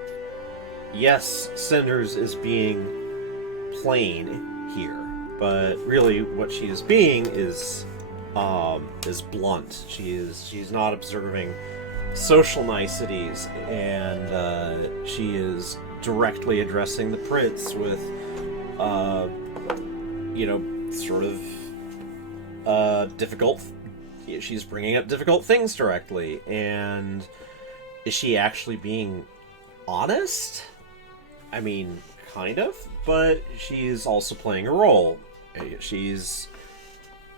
yes, Cinders is being plain here, but really what she is being is blunt. She's not observing social niceties, and she is directly addressing the prince with, you know, sort of difficult. She's bringing up difficult things directly, and is she actually being honest? I mean, kind of, but she's also playing a role. She's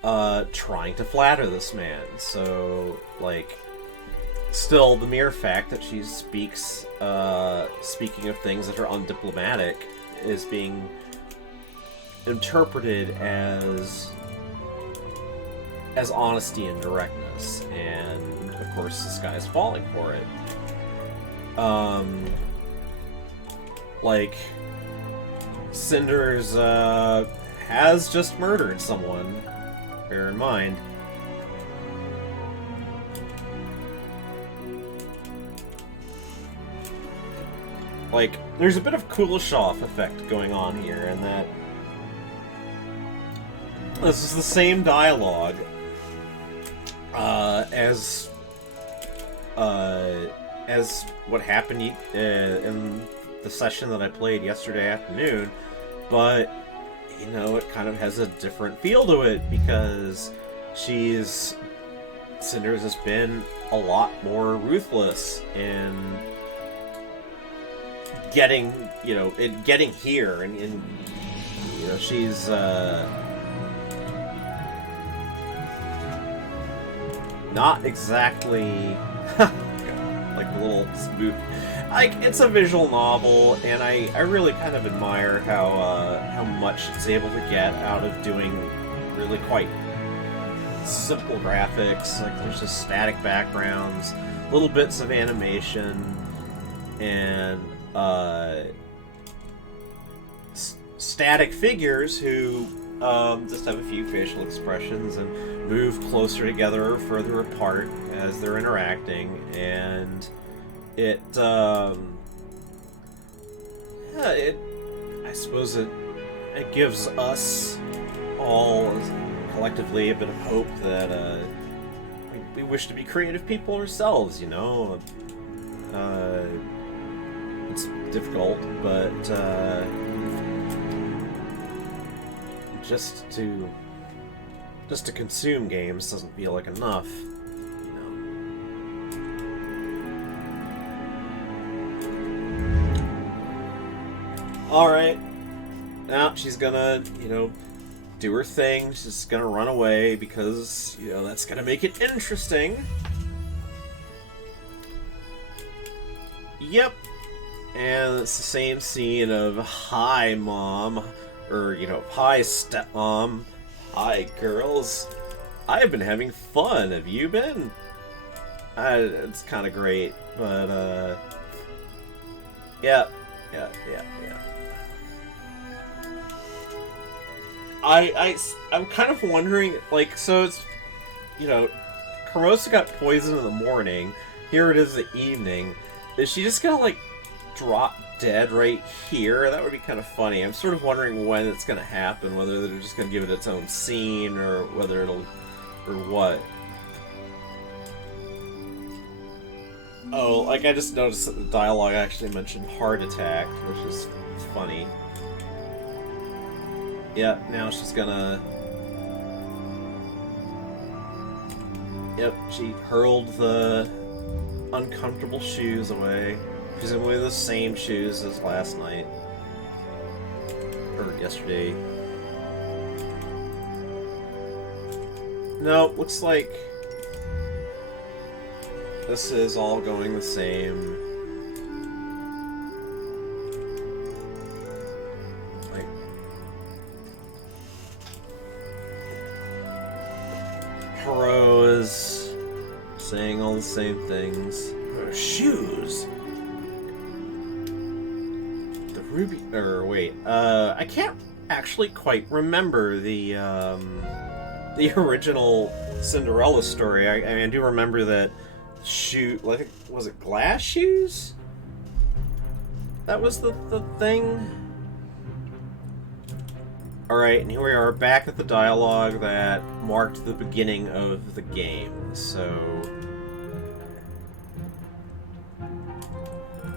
trying to flatter this man. So, like, still, the mere fact that she speaks, speaking of things that are undiplomatic is being interpreted as honesty and directness, and of course this guy's falling for it. Like, Cinders has just murdered someone, bear in mind. Like, there's a bit of Kuleshov effect going on here, in that this is the same dialogue as what happened in the session that I played yesterday afternoon, but, you know, it kind of has a different feel to it, because Cinders has been a lot more ruthless in getting, getting here, and you know, she's, not exactly like a little spoof. Like, it's a visual novel, and I really kind of admire how much it's able to get out of doing really quite simple graphics. Like, there's just static backgrounds, little bits of animation, and static figures who just have a few facial expressions and move closer together or further apart as they're interacting, and I suppose it gives us all collectively a bit of hope that we wish to be creative people ourselves, you know. It's difficult, but just to consume games doesn't feel like enough, you know. Alright. Now she's gonna, do her thing. She's gonna run away because, that's gonna make it interesting. Yep. And it's the same scene of, hi, Mom. Or, hi, stepmom. Hi, girls. I've been having fun. Have you been? It's kind of great, but, yeah. I'm kind of wondering, like, so it's, Carosa got poisoned in the morning. Here it is the evening. Is she just gonna, like, drop dead right here? That would be kind of funny. I'm sort of wondering when it's going to happen, whether they're just going to give it its own scene, or whether it'll, or what. Oh, like, I just noticed that the dialogue actually mentioned heart attack, which is funny. Yeah, now she's gonna... Yep, she hurled the uncomfortable shoes away. Presumably the same shoes as last night. Or yesterday. No, looks like this is all going the same. Like, Hero is saying all the same things. Her shoes! Ruby, or wait, I can't actually quite remember the original Cinderella story. I mean, I do remember that like, was it glass shoes? That was the thing? Alright, and here we are back at the dialogue that marked the beginning of the game, so...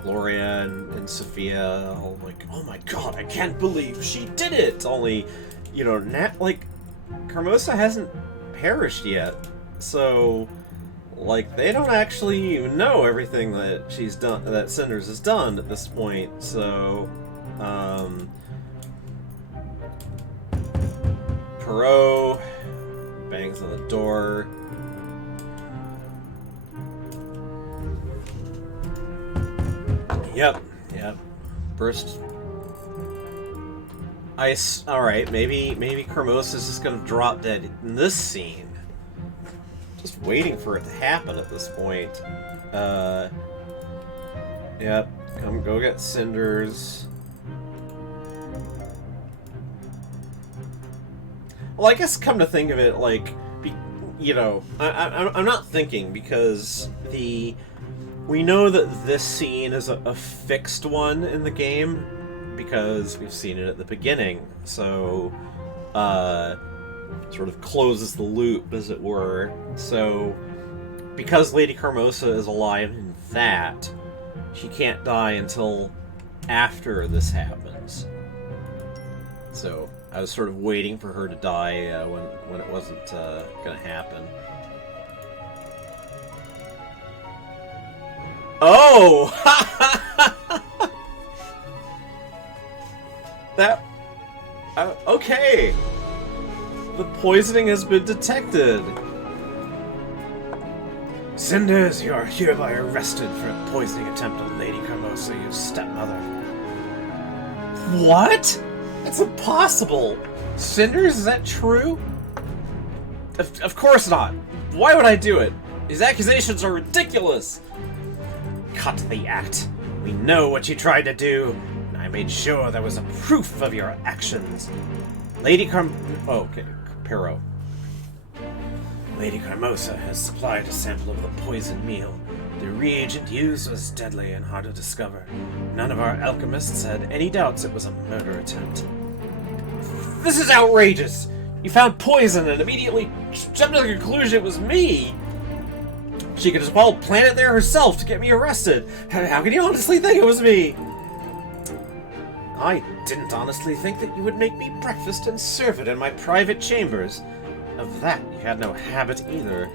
Gloria and Sophia all like, oh my god, I can't believe she did it! Only, like, Carmosa hasn't perished yet, so, like, they don't actually know everything that she's done, that Cinders has done at this point, so... Perot bangs on the door. Yep. Burst. Alright, maybe Kermos is just gonna drop dead in this scene. Just waiting for it to happen at this point. Yep. Come go get Cinders. Well, I guess come to think of it, like, you know, I'm not thinking because we know that this scene is a fixed one in the game because we've seen it at the beginning, so sort of closes the loop, as it were. So because Lady Carmosa is alive in that, she can't die until after this happens. So I was sort of waiting for her to die when it wasn't going to happen. Oh! That... okay. The poisoning has been detected. Cinders, you are hereby arrested for a poisoning attempt on Lady Carmosa, your stepmother. What? That's impossible. Cinders, is that true? Of course not. Why would I do it? These accusations are ridiculous. Cut the act. We know what you tried to do, and I made sure there was a proof of your actions. Lady Perot. Lady Carmosa has supplied a sample of the poisoned meal. The reagent used was deadly and hard to discover. None of our alchemists had any doubts it was a murder attempt. This is outrageous! You found poison and immediately jumped to the conclusion it was me! She could as well plant it there herself to get me arrested. How can you honestly think it was me? I didn't honestly think that you would make me breakfast and serve it in my private chambers. Of that, you had no habit either.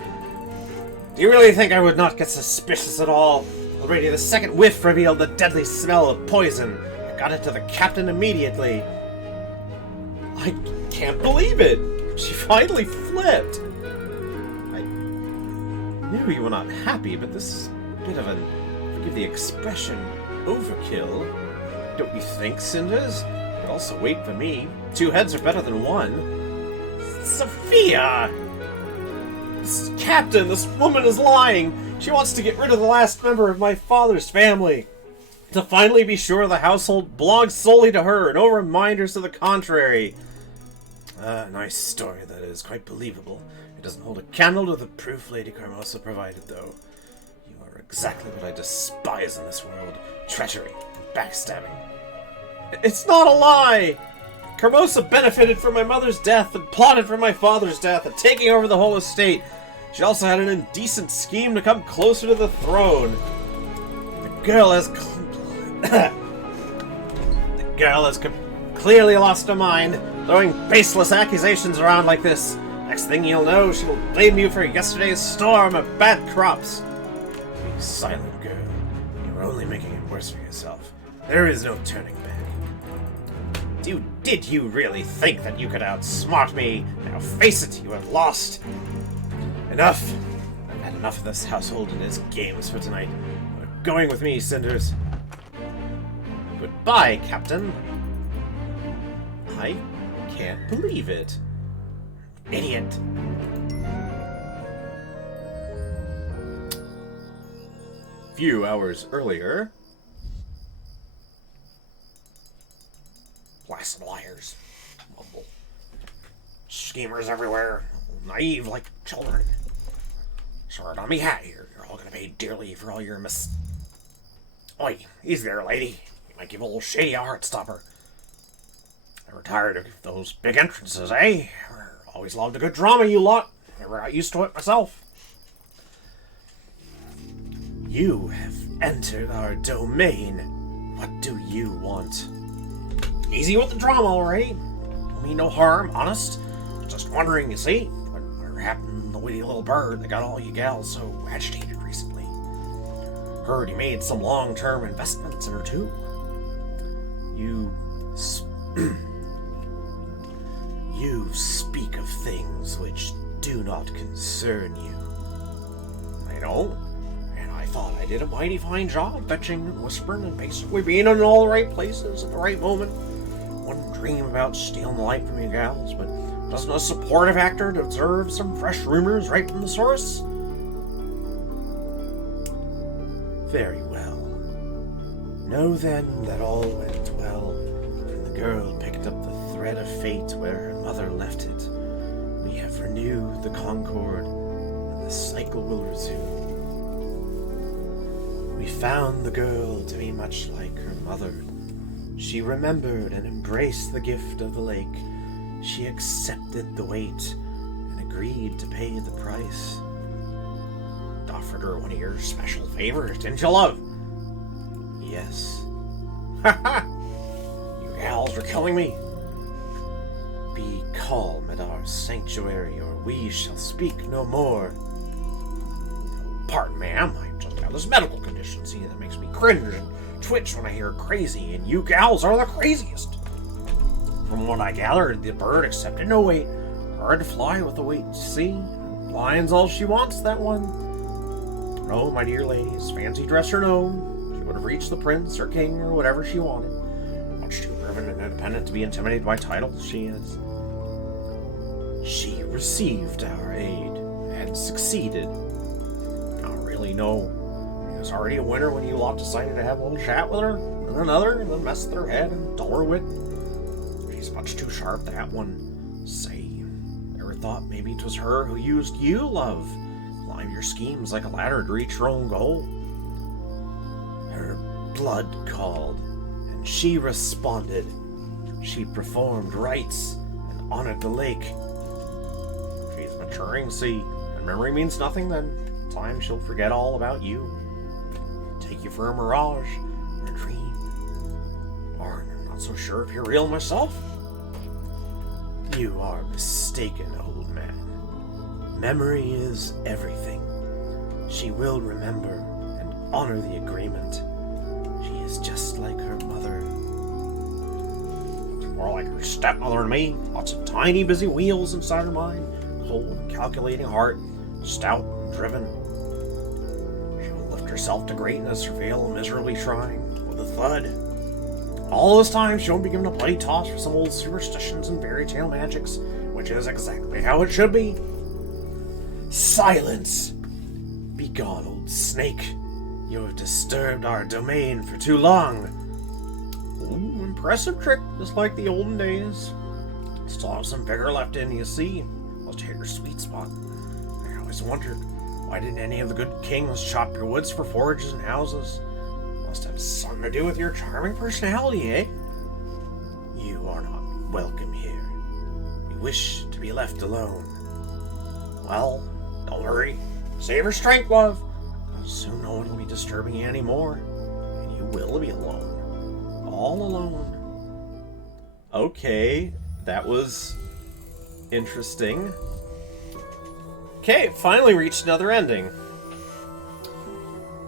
Do you really think I would not get suspicious at all? Already the second whiff revealed the deadly smell of poison. I got it to the captain immediately. I can't believe it! She finally flipped! I knew you were not happy, but this is a bit of an, forgive the expression, overkill. Don't you think, Cinders? But also wait for me. 2 heads are better than 1. Sophia! Captain, this woman is lying! She wants to get rid of the last member of my father's family. To finally be sure the household belongs solely to her, no reminders to the contrary. Nice story, that is. Quite believable. It doesn't hold a candle to the proof Lady Carmosa provided, though. You are exactly what I despise in this world. Treachery and backstabbing. It's not a lie! Carmosa benefited from my mother's death and plotted for my father's death and taking over the whole estate. She also had an indecent scheme to come closer to the throne. The girl has clearly lost her mind, throwing baseless accusations around like this. Next thing you'll know, she will blame you for yesterday's storm of bad crops. You silent girl, you are only making it worse for yourself. There is no turning back. Did you really think that you could outsmart me? Now face it, you have lost. Enough. I've had enough of this household and its games for tonight. You're going with me, Cinders. Goodbye, Captain. I can't believe it. Idiot. Few hours earlier. Blasted liars. Mumble. Schemers everywhere. Naive like children. Sword on me hat here. You're all gonna pay dearly for all your Oi, easy there, lady. You might give a little shady a heartstopper. Never tired of those big entrances, eh? Always loved a good drama, you lot. Never got used to it myself. You have entered our domain. What do you want? Easy with the drama, alright? Don't mean no harm, honest. Just wondering, you see? What happened to the witty little bird that got all you gals so agitated recently? Heard he made some long-term investments in her, too. You... you speak of things which do not concern you. I know, and I thought I did a mighty fine job fetching and whispering and basically being in all the right places at the right moment. Wouldn't dream about stealing the light from you gals, but doesn't a supportive actor deserve some fresh rumors right from the source? Very well. Know then that all went well, and the girl picked up the thread of fate where her mother left it. We have renewed the concord, and the cycle will resume. We found the girl to be much like her mother. She remembered and embraced the gift of the lake. She accepted the weight and agreed to pay the price. Offered her one of your special favors, didn't you, love? Yes. Ha ha! You gals are killing me. Be calm at our sanctuary, or we shall speak no more. Pardon, ma'am, I just have this medical condition, see, that makes me cringe and twitch when I hear crazy, and you gals are the craziest. From what I gathered, the bird accepted no weight. Hard to fly with the weight, see? Flying's all she wants, that one. No, my dear ladies, fancy dress or no, she would have reached the prince or king or whatever she wanted. Much too driven and independent to be intimidated by titles, she is. She received our aid and succeeded. I don't really know. She was already a winner when you lot decided to have a little chat with her, and another, and then mess with her head and dull her wit. She's much too sharp, that one. Say, never thought maybe it was her who used you, love. Climb your schemes like a ladder to reach your own goal. Her blood called, and she responded. She performed rites and honored the lake. She's maturing, see, and memory means nothing then. In time she'll forget all about you. Take you for a mirage or a dream. Or I'm not so sure if you're real myself. You are mistaken, old man. Memory is everything. She will remember and honor the agreement. She is just like her mother. More like her stepmother to me. Lots of tiny, busy wheels inside her mind. Cold, calculating heart. Stout and driven. She will lift herself to greatness or fail miserably trying. With a thud. All this time, she won't be given a bloody toss for some old superstitions and fairy tale magics, which is exactly how it should be. Silence! Begone, old snake. You have disturbed our domain for too long. Ooh, impressive trick, just like the olden days. Still have some vigor left in, you see. Must hit your sweet spot. I always wondered, why didn't any of the good kings chop your woods for forages and houses? Must have something to do with your charming personality, eh? You are not welcome here. We wish to be left alone. Well, don't worry. Save your strength, love. Soon no one will be disturbing you anymore. And you will be alone. All alone. Okay, that was interesting. Okay, finally reached another ending.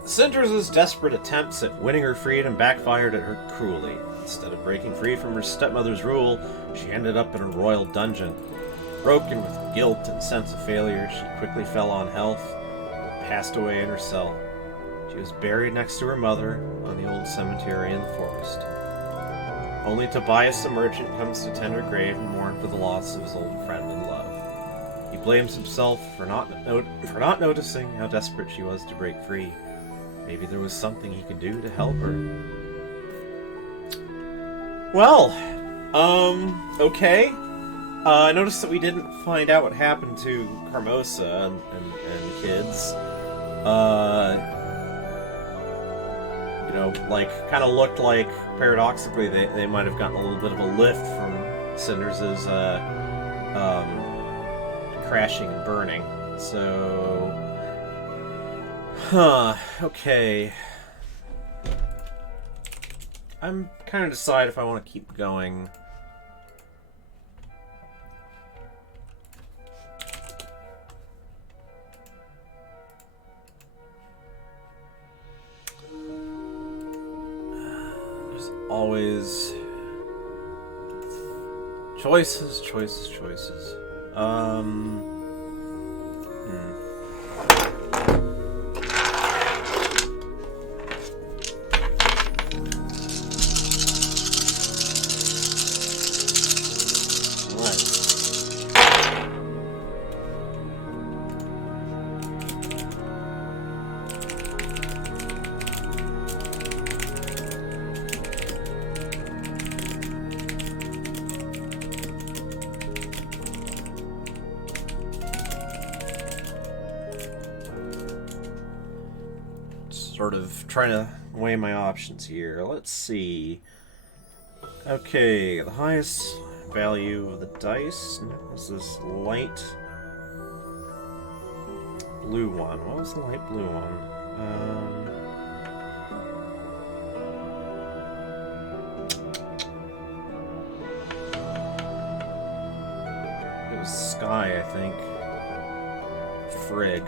Cinders' desperate attempts at winning her freedom backfired at her cruelly. Instead of breaking free from her stepmother's rule, she ended up in a royal dungeon. Broken with guilt and sense of failure, she quickly fell on health and passed away in her cell. She was buried next to her mother on the old cemetery in the forest. Only Tobias the merchant comes to tend her grave and mourn for the loss of his old friend and love. He blames himself for not noticing how desperate she was to break free. Maybe there was something he could do to help her. Well, okay. I noticed that we didn't find out what happened to Carmosa and the kids. Like, kind of looked like, paradoxically, they might have gotten a little bit of a lift from Cinders' crashing and burning. So... okay. I'm kind of decide if I want to keep going. There's always Choices, choices, choices. Sort of trying to weigh my options here. Let's see. Okay, the highest value of the dice is this light blue one. What was the light blue one? It was Sky, I think. Frigg,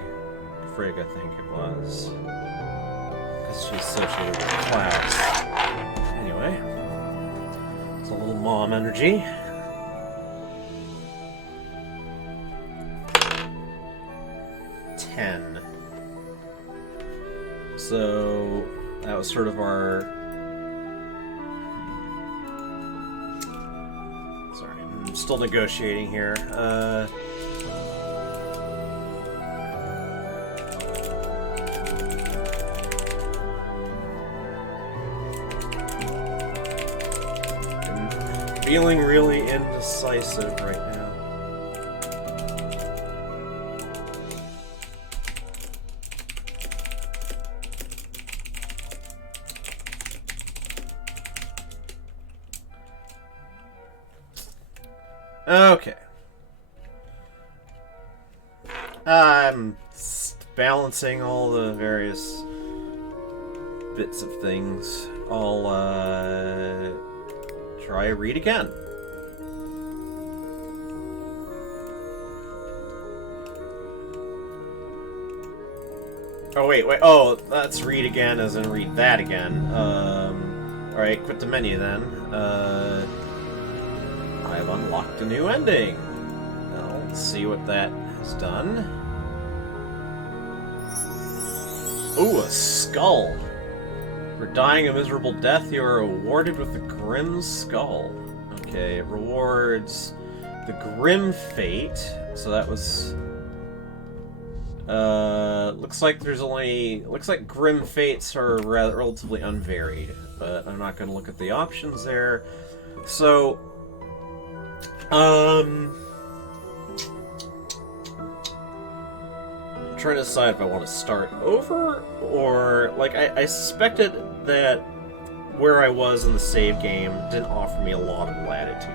I think it was. She's associated with class. Anyway, it's a little mom energy. $10. So that was sort of our. Sorry, I'm still negotiating here. Feeling really indecisive right now. Okay. I'm balancing all the various bits of things. I'll try read again. Oh wait. Oh, that's read again as in read that again. Alright, quit the menu then. I've unlocked a new ending. Now, let's see what that has done. Ooh, a skull. For dying a miserable death, you are awarded with the Grim Skull. Okay, it rewards the Grim Fate. So that was... looks like there's only... Looks like Grim Fates are relatively unvaried. But I'm not going to look at the options there. So... I'm trying to decide if I want to start over, or, like, I suspected that where I was in the save game didn't offer me a lot of latitude.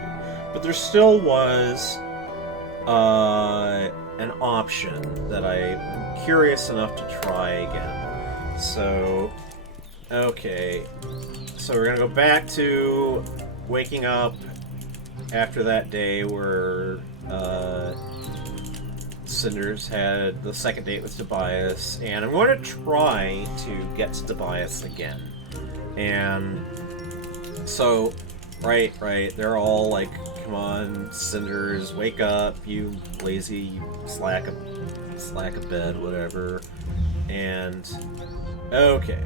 But there still was an option that I'm curious enough to try again. So, okay. So we're gonna go back to waking up after that day where, Cinders had the second date with Tobias, and I'm going to try to get to Tobias again. And so, right, they're all like, come on, Cinders, wake up, you lazy, you slack a bed, whatever. And, okay.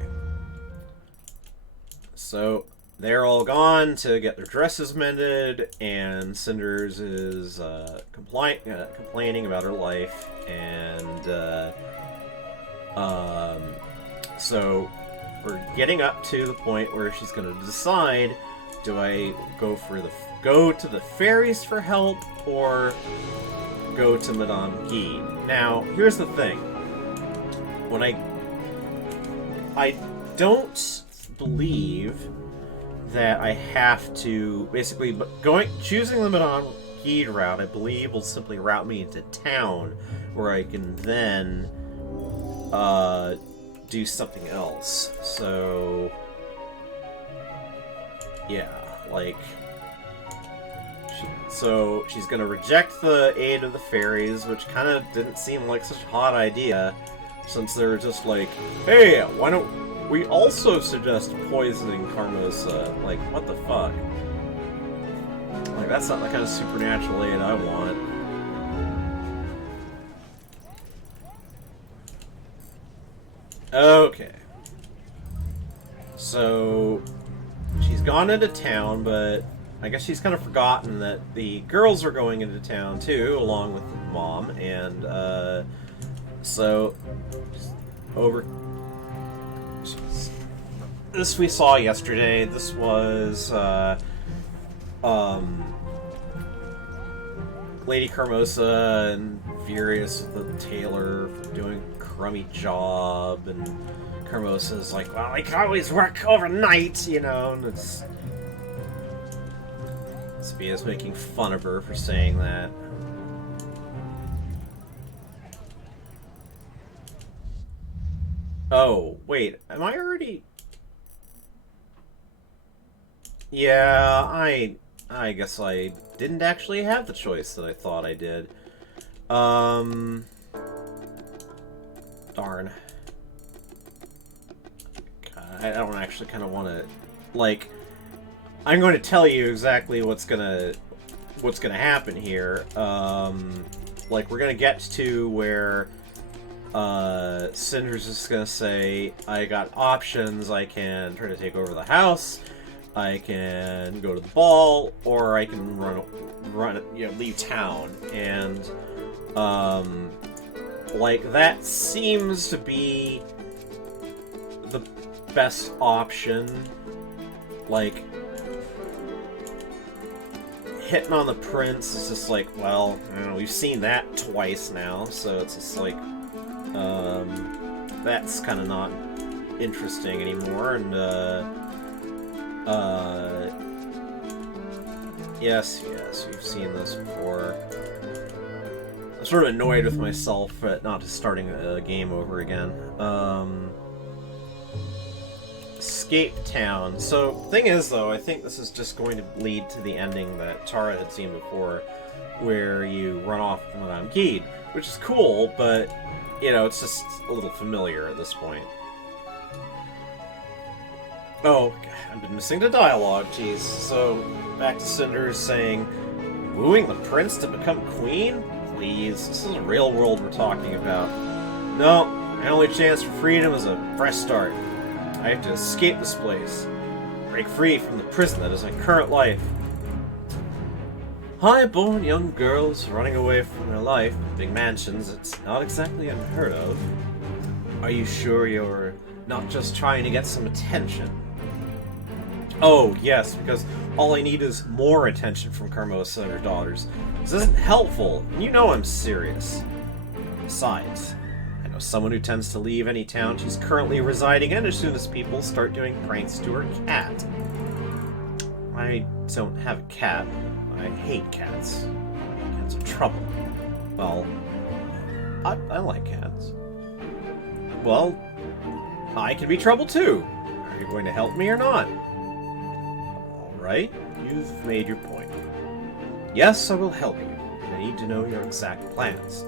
So, they're all gone to get their dresses mended, and Cinders is complaining about her life, and so we're getting up to the point where she's going to decide: do I go to the fairies for help, or go to Madame Guy? Now, here's the thing: when I don't believe that I have to basically choosing the Madame Guy route, I believe, will simply route me into town, where I can then do something else. So yeah, like, so she's gonna reject the aid of the fairies, which kind of didn't seem like such a hot idea, since they were just like, hey, why don't we also suggest poisoning Carmosa? Like, what the fuck? Like, that's not the kind of supernatural aid I want. Okay. So, she's gone into town, but I guess she's kind of forgotten that the girls are going into town too, along with Mom, and so over. This we saw yesterday. This was Lady Carmosa and furious with the tailor for doing a crummy job, and Carmosa's like, well, I can always work overnight, you know, and it's Spia's making fun of her for saying that. Oh, wait, am I already... Yeah, I guess I didn't actually have the choice that I thought I did. Darn. God, I don't actually kind of want to, like, I'm going to tell you exactly what's gonna happen here. Like, we're gonna get to where Cinders is gonna say, I got options. I can try to take over the house, I can go to the ball, or I can run, you know, leave town. And like, that seems to be the best option. Like, hitting on the prince is just like, well, I don't know, we've seen that twice now, so it's just like, that's kind of not interesting anymore. And yes, we've seen this before. I'm sort of annoyed with myself at not just starting a game over again. Escape town. So, thing is, though, I think this is just going to lead to the ending that Tara had seen before, where you run off with Madame Guide, which is cool, but, you know, it's just a little familiar at this point. Oh, I've been missing the dialogue, jeez. So, back to Cinders saying, wooing the prince to become queen? Please, this is a real world we're talking about. No, my only chance for freedom is a fresh start. I have to escape this place. Break free from the prison that is my current life. High-born young girls running away from their life in big mansions, it's not exactly unheard of. Are you sure you're not just trying to get some attention? Oh, yes, because all I need is more attention from Carmosa and her daughters. This isn't helpful, and you know I'm serious. Besides, I know someone who tends to leave any town she's currently residing in as soon as people start doing pranks to her cat. I don't have a cat. I hate cats. Cats are trouble. Well, I like cats. Well, I can be trouble too. Are you going to help me or not? Right? You've made your point. Yes, I will help you. I need to know your exact plans.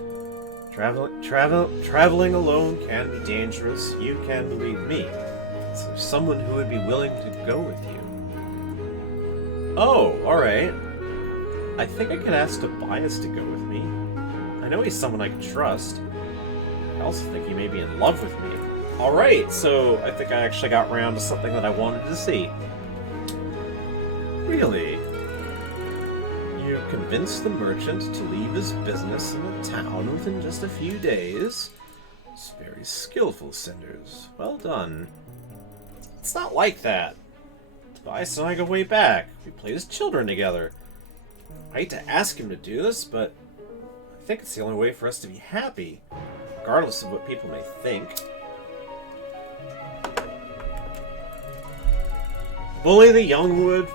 Traveling alone can be dangerous. You can believe me. So someone who would be willing to go with you. Oh, alright. I think I could ask Tobias to go with me. I know he's someone I can trust. I also think he may be in love with me. Alright, so I think I actually got around to something that I wanted to see. Really? You convinced the merchant to leave his business in the town within just a few days? It's very skillful, Cinders. Well done. It's not like that. Tobias and I go way back. We played as children together. I hate to ask him to do this, but I think it's the only way for us to be happy, regardless of what people may think. Bully the young would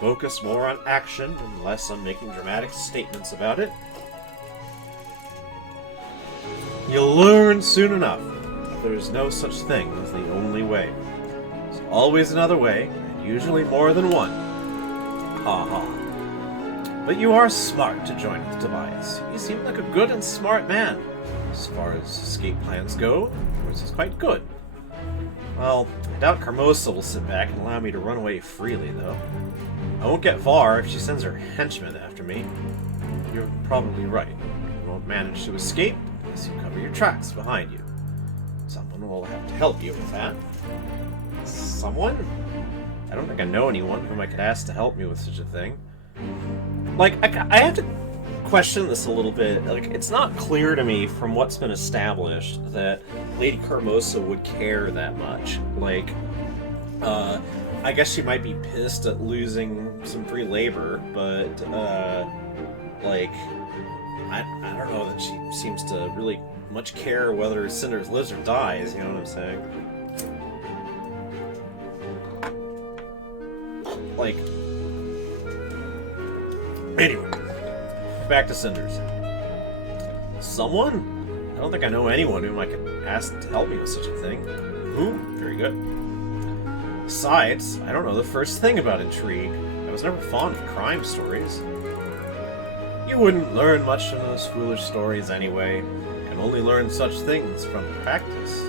focus more on action and less on making dramatic statements about it. You'll learn soon enough that there is no such thing as the only way. There's always another way, and usually more than one. Ha ha. But you are smart to join with Tobias. You seem like a good and smart man. As far as escape plans go, yours is quite good. Well, I doubt Carmosa will sit back and allow me to run away freely, though. I won't get far if she sends her henchmen after me. You're probably right. You won't manage to escape unless you cover your tracks behind you. Someone will have to help you with that. Someone? I don't think I know anyone whom I could ask to help me with such a thing. Like, I have to question this a little bit. Like, it's not clear to me from what's been established that Lady Carmosa would care that much. Like, I guess she might be pissed at losing some free labor, but, like, I don't know that she seems to really much care whether Cinders lives or dies, you know what I'm saying? Like, anyway, back to Cinders. Someone? I don't think I know anyone whom I could ask to help me with such a thing. Who? Very good. Besides, I don't know the first thing about intrigue. I was never fond of crime stories. You wouldn't learn much from those foolish stories anyway. You can only learn such things from practice.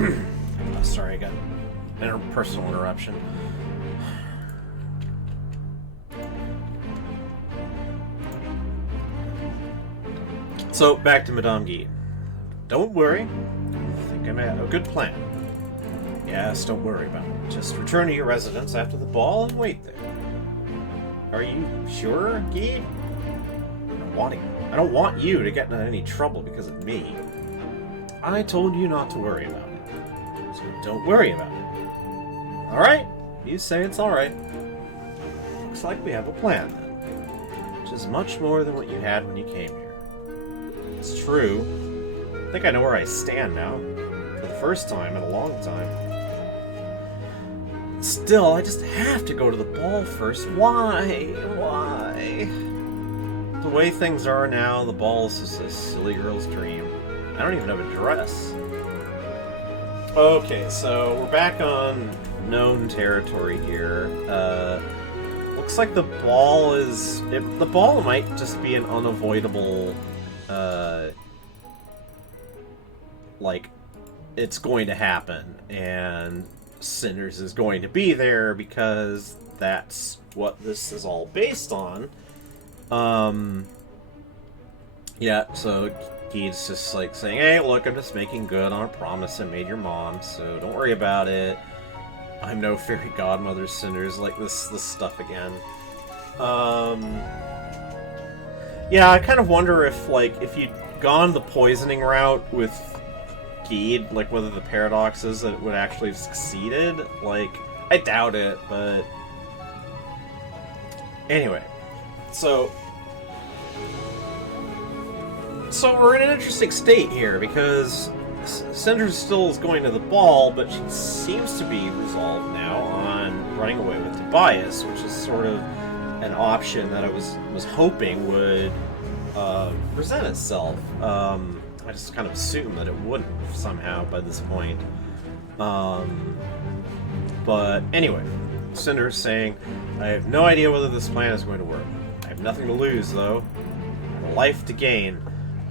Oh, sorry, I got an personal interruption. So, back to Madame Guy. Don't worry. I think I have a good plan. Yes, don't worry about it. Just return to your residence after the ball and wait there. Are you sure, Guy? I don't want you to get into any trouble because of me. I told you not to worry about it. So don't worry about it. Alright? You say it's alright. Looks like we have a plan then. Which is much more than what you had when you came here. It's true. I think I know where I stand now. For the first time in a long time. Still, I just have to go to the ball first. Why? Why? The way things are now, the ball is just a silly girl's dream. I don't even have a dress. Okay, so we're back on known territory here. Looks like the ball is... the ball might just be an unavoidable... like, it's going to happen, and Cinders is going to be there because that's what this is all based on. Yeah, so Guy's just like saying, hey, look, I'm just making good on a promise I made your mom, so don't worry about it. I'm no fairy godmother, Cinders, like this stuff again. Yeah, I kind of wonder if, like, if you'd gone the poisoning route with Guy, like, whether the paradox is that it would actually have succeeded. Like, I doubt it, but... Anyway, so we're in an interesting state here, because Cinders still is going to the ball, but she seems to be resolved now on running away with Tobias, which is sort of an option that I was hoping would present itself. I just kind of assumed that it wouldn't somehow by this point. But anyway, Cinders saying, I have no idea whether this plan is going to work. I have nothing to lose, though. I have a life to gain.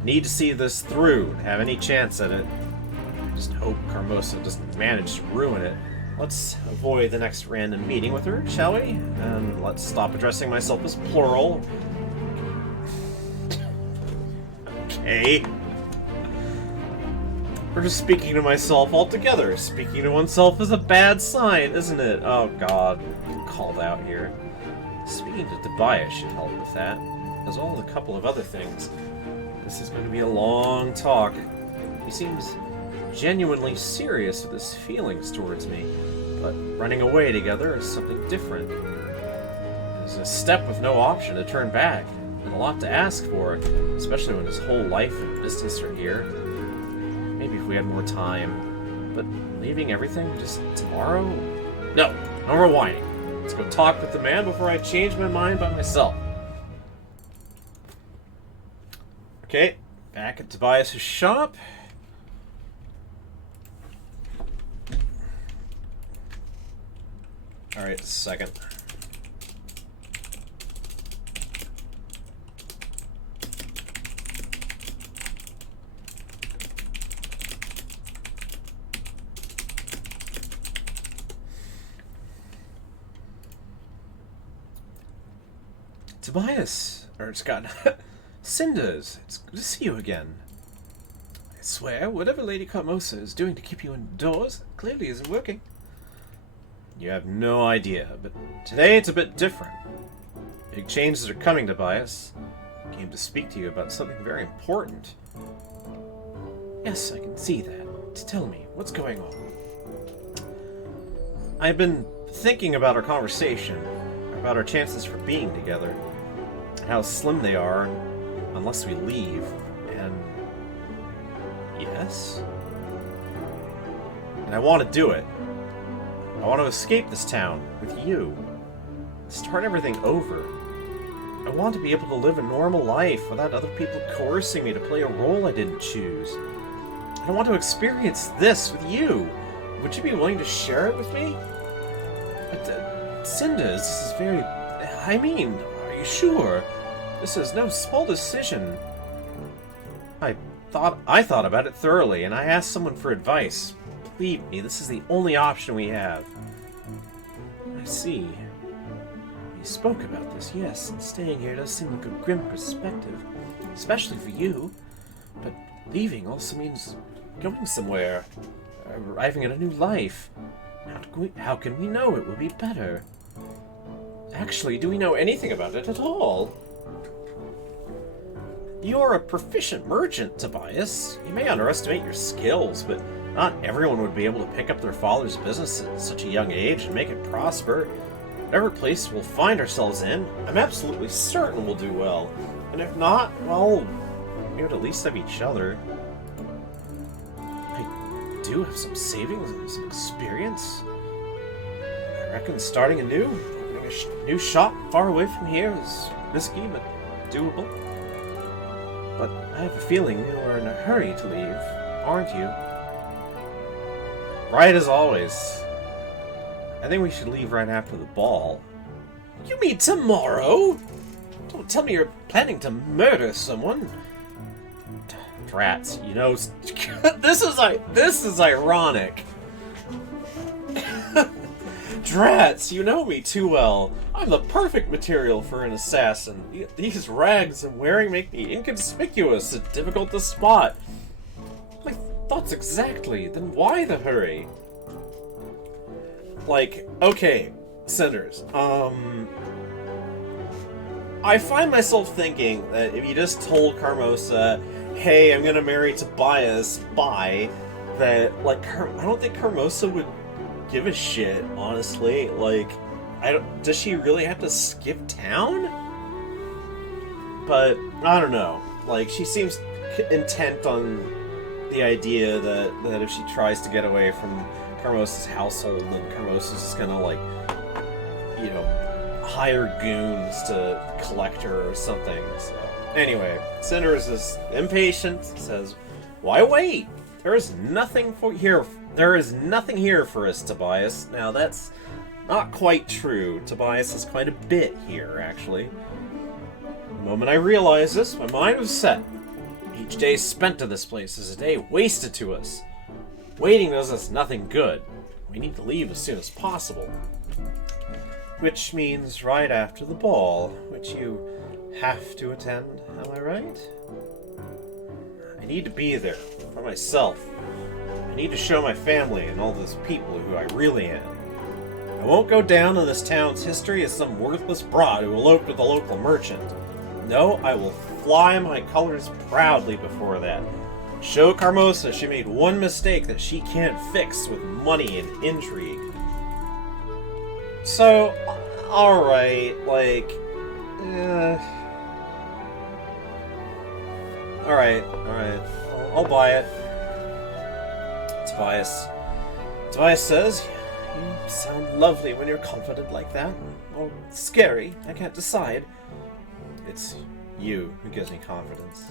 Need to see this through to have any chance at it. Just hope Carmosa doesn't manage to ruin it. Let's avoid the next random meeting with her, shall we? And let's stop addressing myself as plural. Okay. Or just speaking to myself altogether. Speaking to oneself is a bad sign, isn't it? Oh god, called out here. Speaking to Tobias should help with that, as well as a couple of other things. This is going to be a long talk. He seems genuinely serious with his feelings towards me, but running away together is something different. It's a step with no option to turn back, and a lot to ask for, especially when his whole life and business are here. Maybe if we had more time, but leaving everything just tomorrow? No more whining. Let's go talk with the man before I change my mind by myself. Okay, back at Tobias' shop. Alright, a second. Tobias, or Scott, Cinders, it's good to see you again. I swear, whatever Lady Carmosa is doing to keep you indoors clearly isn't working. You have no idea, but today it's a bit different. Big changes are coming, Tobias. I came to speak to you about something very important. Yes, I can see that. Tell me, what's going on? I've been thinking about our conversation, about our chances for being together, and how slim they are unless we leave, and... Yes? And I want to do it. I want to escape this town with you. Start everything over. I want to be able to live a normal life without other people coercing me to play a role I didn't choose. I want to experience this with you. Would you be willing to share it with me? Cinders, this is very... I mean, are you sure? This is no small decision. I thought about it thoroughly, and I asked someone for advice. Believe me, this is the only option we have. I see. You spoke about this, yes, and staying here does seem like a grim perspective, especially for you. But leaving also means going somewhere, arriving at a new life. How can we know it will be better? Actually, do we know anything about it at all? You're a proficient merchant, Tobias. You may underestimate your skills, but not everyone would be able to pick up their father's business at such a young age and make it prosper. Whatever place we'll find ourselves in, I'm absolutely certain we'll do well. And if not, well, we would at least have each other. I do have some savings and some experience. I reckon starting opening a new shop far away from here is risky, but doable. But I have a feeling you are in a hurry to leave, aren't you? Right as always. I think we should leave right after the ball. You mean tomorrow? Don't tell me you're planning to murder someone. Drats, you know, this is ironic. Drats, you know me too well. I'm the perfect material for an assassin. These rags I'm wearing make me inconspicuous and difficult to spot. My thoughts exactly. Then why the hurry? Like, okay, Cinders, I find myself thinking that if you just told Carmosa, hey, I'm gonna marry Tobias, bye, that, like, I don't think Carmosa would give a shit, honestly. Like, does she really have to skip town? But, I don't know. Like, she seems intent on the idea that if she tries to get away from Carmosa's household, then Carmosa's just gonna, like, you know, hire goons to collect her or something. So, anyway, Cinders is impatient, says, why wait? There is nothing here for us, Tobias. Now, that's not quite true. Tobias is quite a bit here, actually. The moment I realized this, my mind was set. Each day spent to this place is a day wasted to us. Waiting does us nothing good. We need to leave as soon as possible. Which means right after the ball, which you have to attend, am I right? I need to be there for myself. I need to show my family and all those people who I really am. I won't go down in this town's history as some worthless broad who eloped with a local merchant. No, I will fly my colors proudly before that. Show Carmosa she made one mistake that she can't fix with money and intrigue. So, alright, like... Alright. I'll buy it. Tobias says, you sound lovely when you're confident like that. Or scary, I can't decide. It's you who gives me confidence.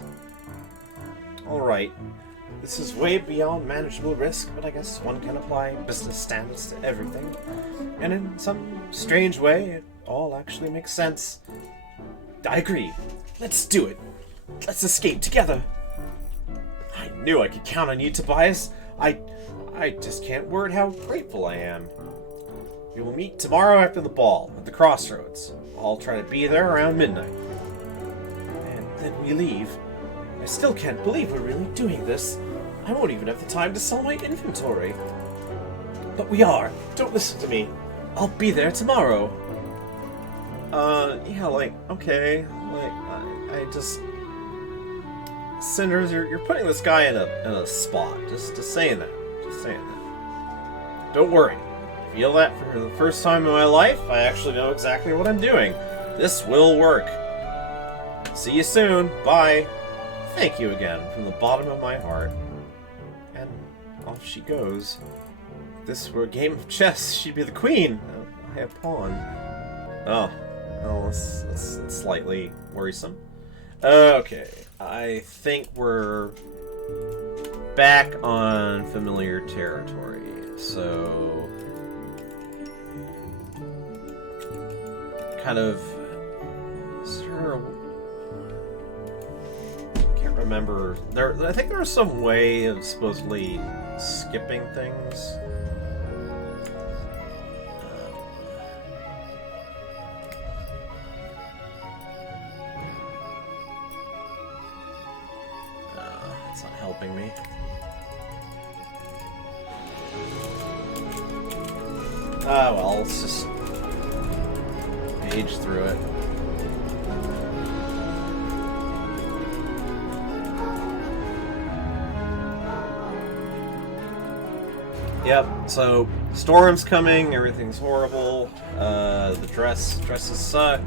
Alright. This is way beyond manageable risk, but I guess one can apply business standards to everything. And in some strange way, it all actually makes sense. I agree. Let's do it. Let's escape together. I knew I could count on you, Tobias. I just can't word how grateful I am. We will meet tomorrow after the ball at the crossroads. I'll try to be there around midnight. And then we leave. I still can't believe we're really doing this. I won't even have the time to sell my inventory. But we are. Don't listen to me. I'll be there tomorrow. Yeah, like, okay. Like, I just... Cinders, you're putting this guy in a spot. Just saying that. Just saying that. Don't worry. I feel that for the first time in my life, I actually know exactly what I'm doing. This will work. See you soon. Bye. Thank you again, from the bottom of my heart. And off she goes. If this were a game of chess, she'd be the queen. I a pawn. Oh, that's slightly worrisome. Okay, I think we're back on familiar territory. So, kind of, can't remember. I think there was some way of supposedly skipping things. It's not helping me. Ah, well, let's just page through it. Yep, so storm's coming, everything's horrible, the dresses suck.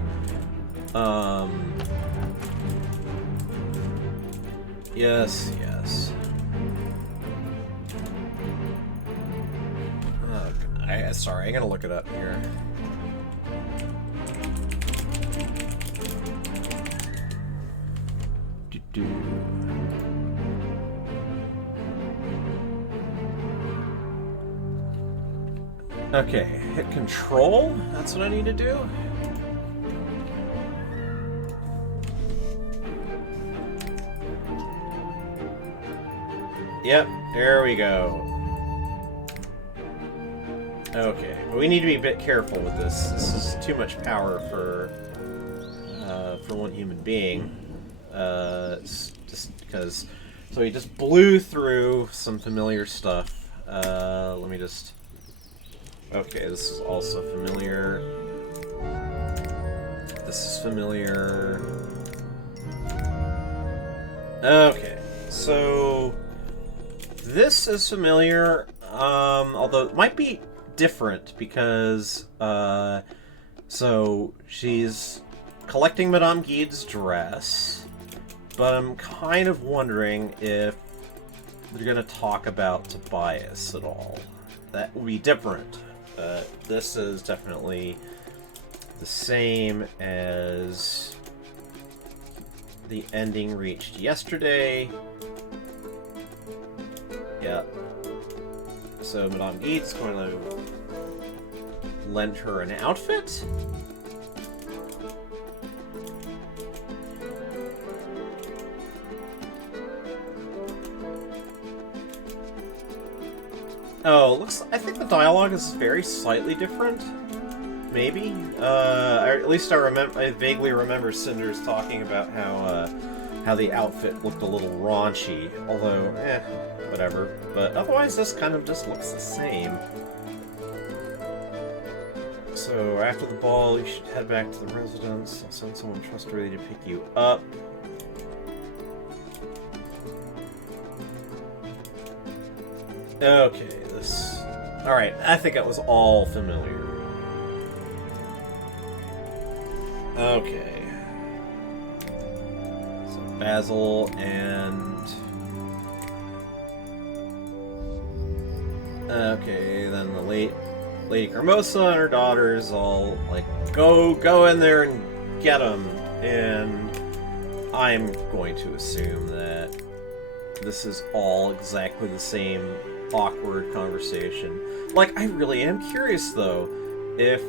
Yes. Sorry, I gotta look it up here. Okay, hit control. That's what I need to do. Yep, there we go. Okay, but we need to be a bit careful with this. This is too much power for one human being. Just because. So he just blew through some familiar stuff. Let me just. Okay, this is also familiar. This is familiar. Okay, so this is familiar. Although it might be different because so she's collecting Madame Guide's dress, but I'm kind of wondering if they're gonna talk about Tobias at all. That would be different. This is definitely the same as the ending reached yesterday. Yeah. So Madame Guide's going to lend her an outfit. Oh, I think the dialogue is very slightly different. Maybe. Or at least I vaguely remember Cinders talking about how how the outfit looked a little raunchy, although, whatever. But otherwise, this kind of just looks the same. So, after the ball, you should head back to the residence. I'll send someone trustworthy to pick you up. Okay, this... Alright, I think it was all familiar. Okay. So, Basil and... Okay, then the Lady Carmosa and her daughters all, like, go in there and get them. And I'm going to assume that this is all exactly the same awkward conversation. Like, I really am curious, though, if,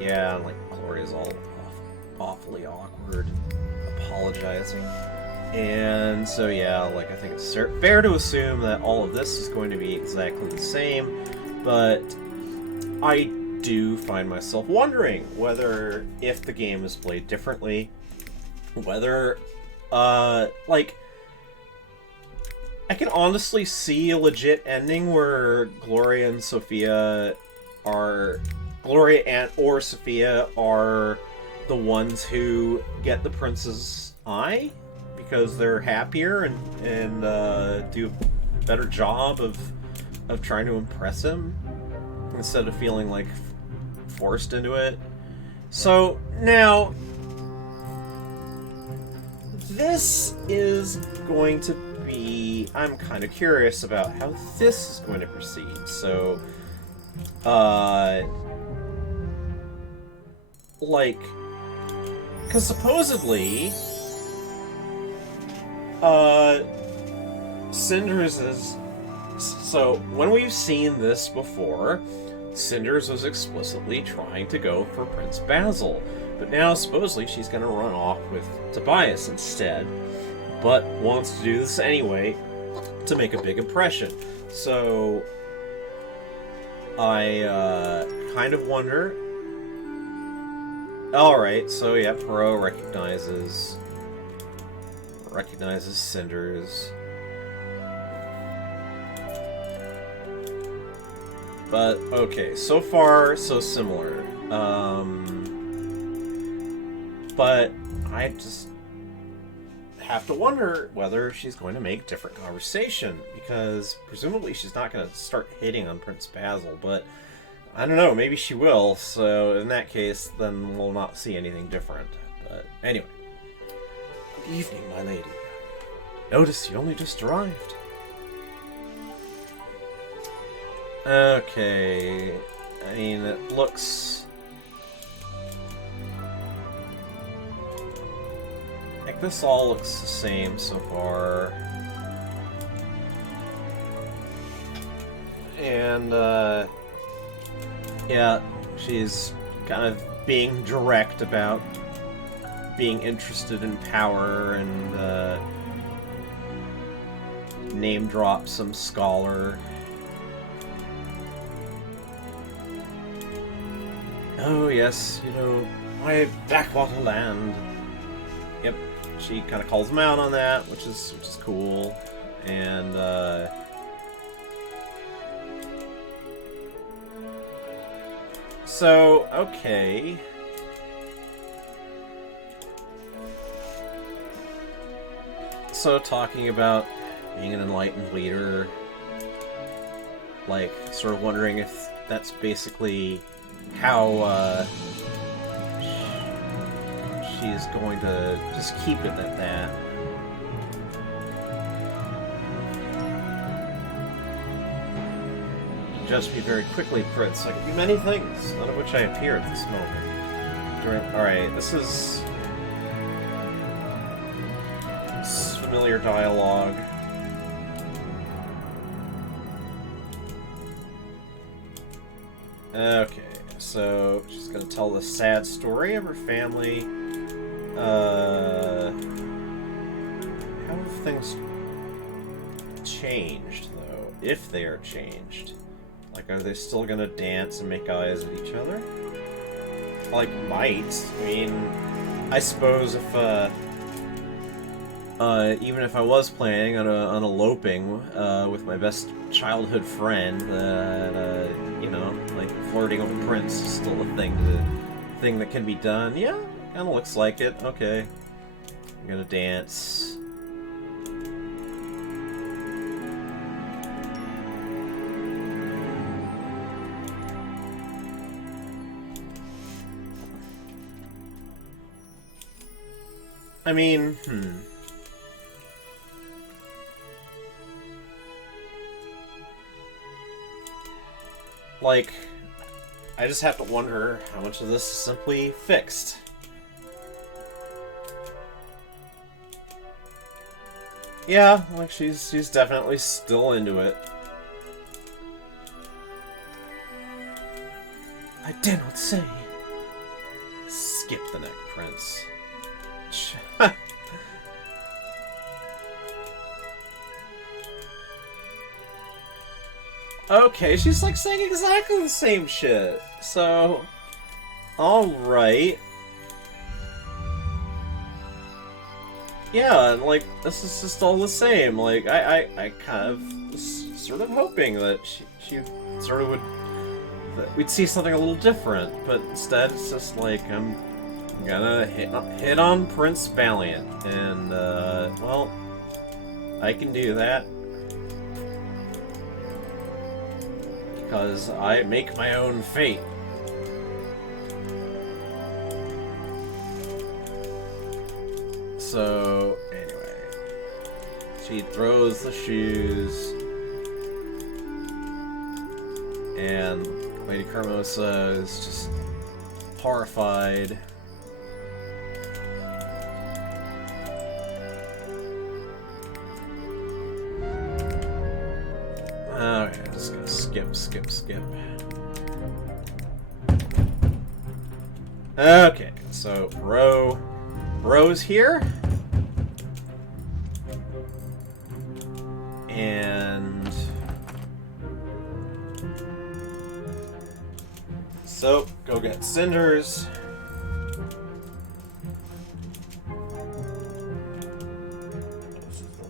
yeah, like, Gloria's all awfully awkward, apologizing. And so, yeah, like, I think it's fair to assume that all of this is going to be exactly the same, but I do find myself wondering whether, if the game is played differently, whether, like, I can honestly see a legit ending where Gloria and Sophia or Sophia are the ones who get the prince's eye because they're happier and do a better job of trying to impress him instead of feeling like forced into it. So now this is going to be, I'm kind of curious about how this is going to proceed. So, like, because supposedly, Cinders is, so when we've seen this before, Cinders was explicitly trying to go for Prince Basil, but now supposedly she's going to run off with Tobias instead, but wants to do this anyway to make a big impression. So I kind of wonder. Alright, so yeah, Perot recognizes Cinders. But okay, so far so similar. But I just have to wonder whether she's going to make different conversation, because presumably she's not going to start hitting on Prince Basil, but I don't know, maybe she will, so in that case, then we'll not see anything different. But anyway. Good evening, my lady. Notice you only just arrived. Okay, I mean, it looks... like this all looks the same so far. And, yeah, she's kind of being direct about being interested in power and, name drop some scholar. Oh yes, you know, my backwater land. Yep, she kind of calls him out on that, which is cool. And so okay. So talking about being an enlightened leader, like sort of wondering if that's basically how she's going to just keep it at that. Just be very quickly, Prince. I can do many things, none of which I appear at this moment. Alright, this is familiar dialogue. Okay, so she's gonna tell the sad story of her family. How have things changed, though? If they are changed. Like, are they still gonna dance and make eyes at each other? Like, might. I mean, I suppose if, even if I was planning on eloping with my best childhood friend, that you know, like flirting with a prince is still a thing that can be done. Yeah, kind of looks like it. Okay, I'm gonna dance. I mean, like, I just have to wonder how much of this is simply fixed. Yeah, like she's definitely still into it. I dare not say. Skip the neck, Prince. Okay, she's like saying exactly the same shit. So, alright. Yeah, and like, this is just all the same. Like, I kind of was sort of hoping that she sort of would, that we'd see something a little different, but instead it's just like, I'm gonna hit on Prince Valiant, and, well, I can do that. Because I make my own fate. So, anyway. She throws the shoes. And Lady Carmosa is just horrified. Okay, I'm just gonna skip. Okay, so Ro's here. And so go get Cinders.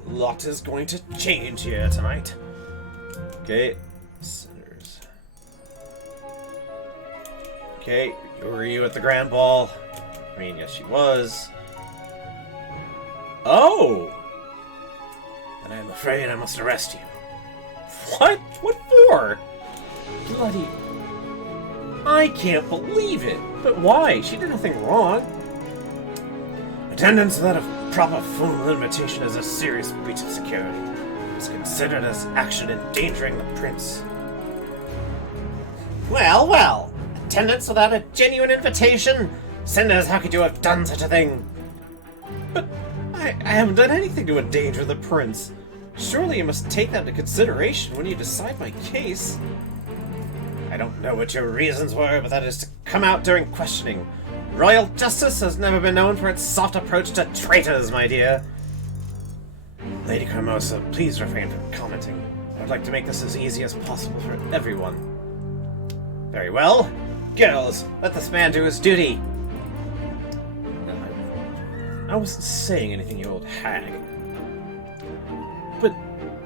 A lot is going to change here tonight. Okay, Cinders. Okay, were you at the Grand Ball? I mean, yes, she was. Oh! Then I'm afraid I must arrest you. What? What for? Bloody... I can't believe it! But why? She did nothing wrong. Attendance without a proper formal invitation is a serious breach of security. It's considered as action endangering the prince. Well, well! Attendance without a genuine invitation? Cinders, how could you have done such a thing? But I haven't done anything to endanger the prince. Surely you must take that into consideration when you decide my case. I don't know what your reasons were, but that is to come out during questioning. Royal justice has never been known for its soft approach to traitors, my dear. Lady Carmosa, please refrain from commenting. I would like to make this as easy as possible for everyone. Very well. Girls, let this man do his duty. I wasn't saying anything, you old hag. But,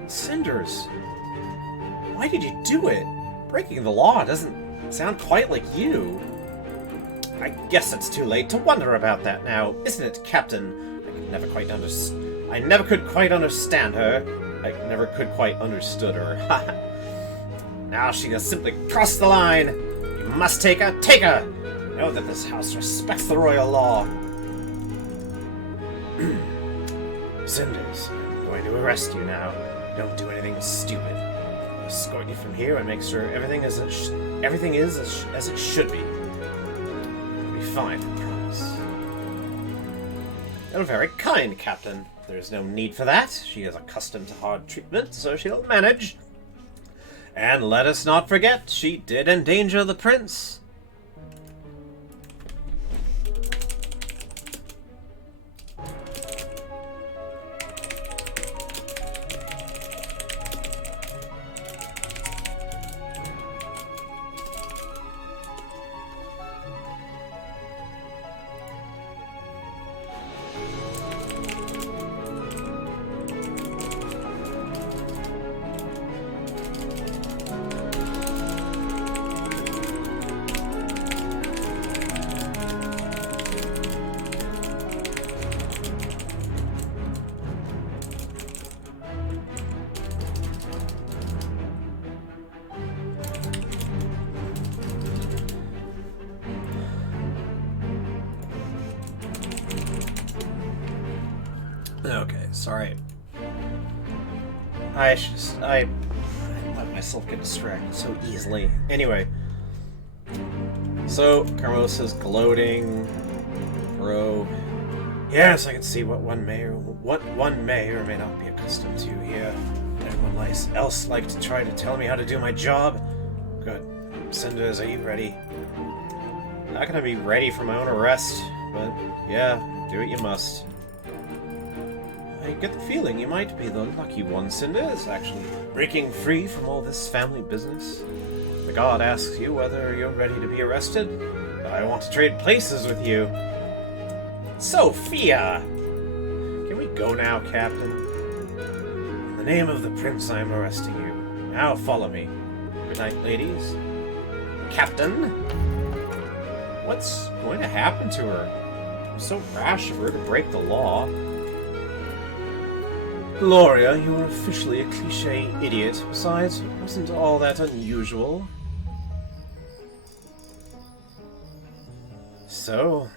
Cinders, why did you do it? Breaking the law doesn't sound quite like you. I guess it's too late to wonder about that now, isn't it, Captain? I never could quite understand her. I never could quite understood her. Now she has simply crossed the line. You must take her. Take her! Know that this house respects the royal law. Cinders, I'm going to arrest you now. Don't do anything stupid. I'll escort you from here and make sure everything is as it should be. It'll be fine, I promise. You're very kind, Captain. There's no need for that. She is accustomed to hard treatment, so she'll manage. And let us not forget, she did endanger the prince. Okay, sorry. I let myself get distracted so easily. Anyway, so Carmosa's gloating. Bro. Yes, I can see what one may or may not be accustomed to here. Anyone else like to try to tell me how to do my job? Good. Cinders, are you ready? Not gonna be ready for my own arrest, but yeah, do what you must. I get the feeling you might be the lucky one, Cinders, actually breaking free from all this family business. The god asks you whether you're ready to be arrested. I want to trade places with you. Sophia! Can we go now, Captain? In the name of the prince, I am arresting you. Now follow me. Good night, ladies. Captain? What's going to happen to her? It was so rash of her to break the law. Gloria, you are officially a cliché idiot. Besides, it wasn't all that unusual. So,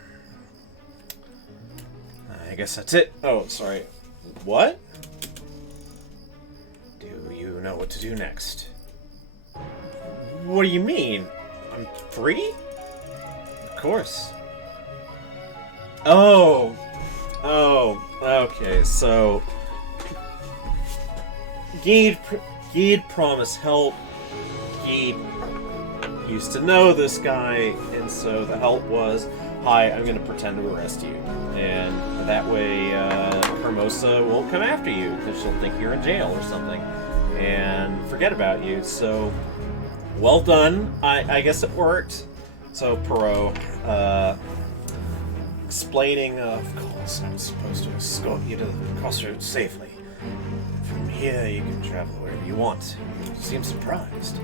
I guess that's it. Oh, sorry. What? Do you know what to do next? What do you mean? I'm free? Of course. Oh, okay, so Geed promised help. Geed used to know this guy, and so the help was, hi, I'm going to pretend to arrest you. And that way, Hermosa won't come after you, because she'll think you're in jail or something, and forget about you. So, well done. I guess it worked. So, Perot, explaining, of course, I'm supposed to escort you to the crossroads safely. From here, you can travel wherever you want. You seem surprised.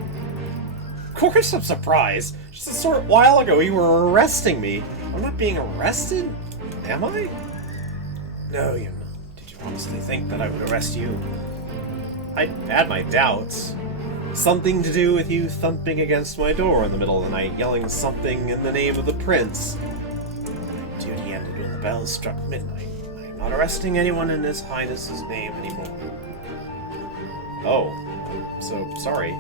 Of course I'm surprised! Just a short while ago, you were arresting me. I'm not being arrested? Am I? No, you're not. Did you honestly think that I would arrest you? I had my doubts. Something to do with you thumping against my door in the middle of the night, yelling something in the name of the prince. My duty ended when the bells struck midnight. I'm not arresting anyone in His Highness's name anymore. Oh, so sorry.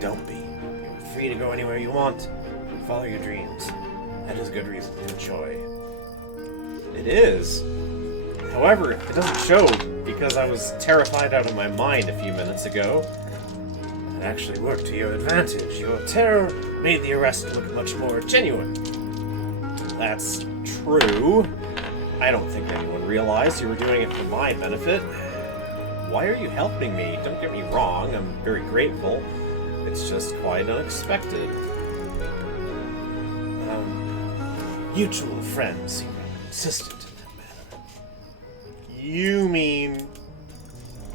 Don't be. You're free to go anywhere you want. Follow your dreams. That is good reason to enjoy. It is. However, it doesn't show because I was terrified out of my mind a few minutes ago. It actually worked to your advantage. Your terror made the arrest look much more genuine. That's true. I don't think anyone realized you were doing it for my benefit. Why are you helping me? Don't get me wrong, I'm very grateful. It's just quite unexpected. Mutual friends seem insistent in that matter. You mean...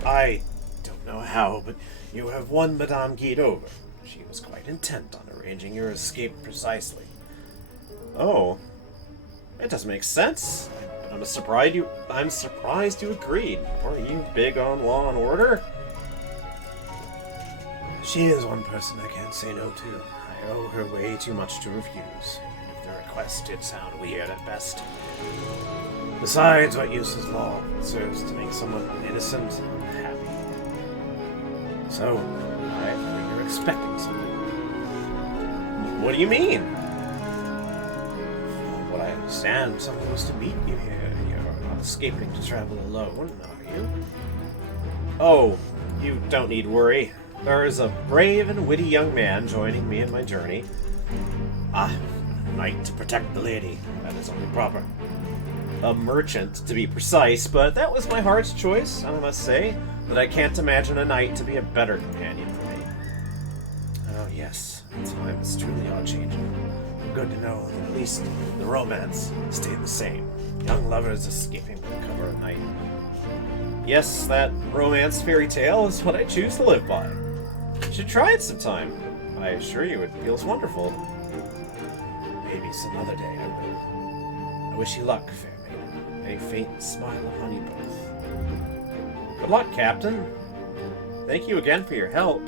I don't know how, but you have won Madame Guide over. She was quite intent on arranging your escape precisely. Oh. It doesn't make sense. I'm surprised you agreed. Are you big on law and order? She is one person I can't say no to. I owe her way too much to refuse. Even if the request did sound weird at best. Besides, what use is law? It serves to make someone innocent unhappy. So, I think you're expecting something. What do you mean? From what I understand, someone was to meet you here. You're not escaping to travel alone, are you? Oh, you don't need worry. There is a brave and witty young man joining me in my journey. A knight to protect the lady. That is only proper. A merchant, to be precise, but that was my heart's choice, I must say, that I can't imagine a knight to be a better companion for me. Oh yes, time is truly odd-changing. Good to know that at least the romance stayed the same. Young lovers escaping with the cover at night. Yes, that romance fairy tale is what I choose to live by. You should try it sometime. I assure you it feels wonderful. Maybe some other day I will. I wish you luck, fair maiden. A faint smile upon you both. Good luck, Captain. Thank you again for your help.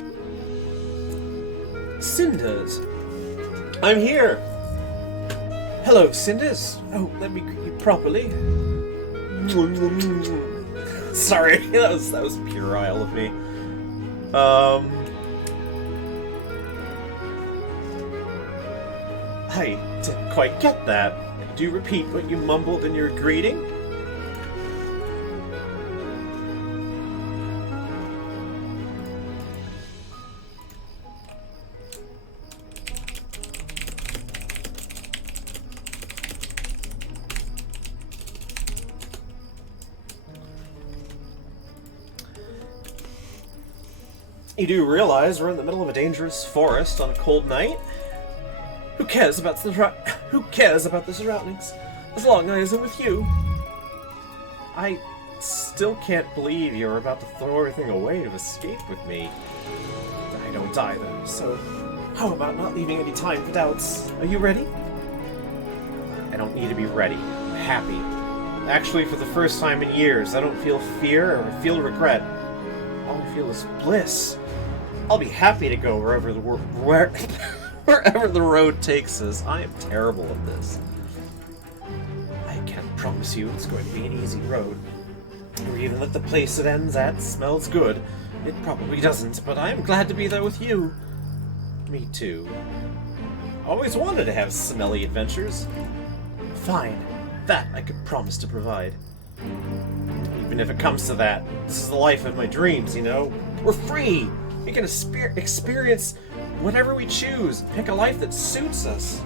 Cinders. I'm here. Hello, Cinders. Oh, let me greet you properly. Sorry, that was puerile of me. I didn't quite get that. Could you repeat what you mumbled in your greeting? You do realize we're in the middle of a dangerous forest on a cold night? Who cares about the surroundings? As long as I'm with you. I still can't believe you're about to throw everything away to escape with me. I don't either, so how about not leaving any time for doubts? Are you ready? I don't need to be ready. I'm happy. Actually, for the first time in years, I don't feel fear or feel regret. All I feel is bliss. I'll be happy to go wherever the road takes us. I am terrible at this. I can't promise you it's going to be an easy road, or even that the place it ends at smells good. It probably doesn't, but I am glad to be there with you. Me too. Always wanted to have smelly adventures. Fine, that I could promise to provide. Even if it comes to that, this is the life of my dreams, you know? We're free! We can experience whatever we choose, pick a life that suits us.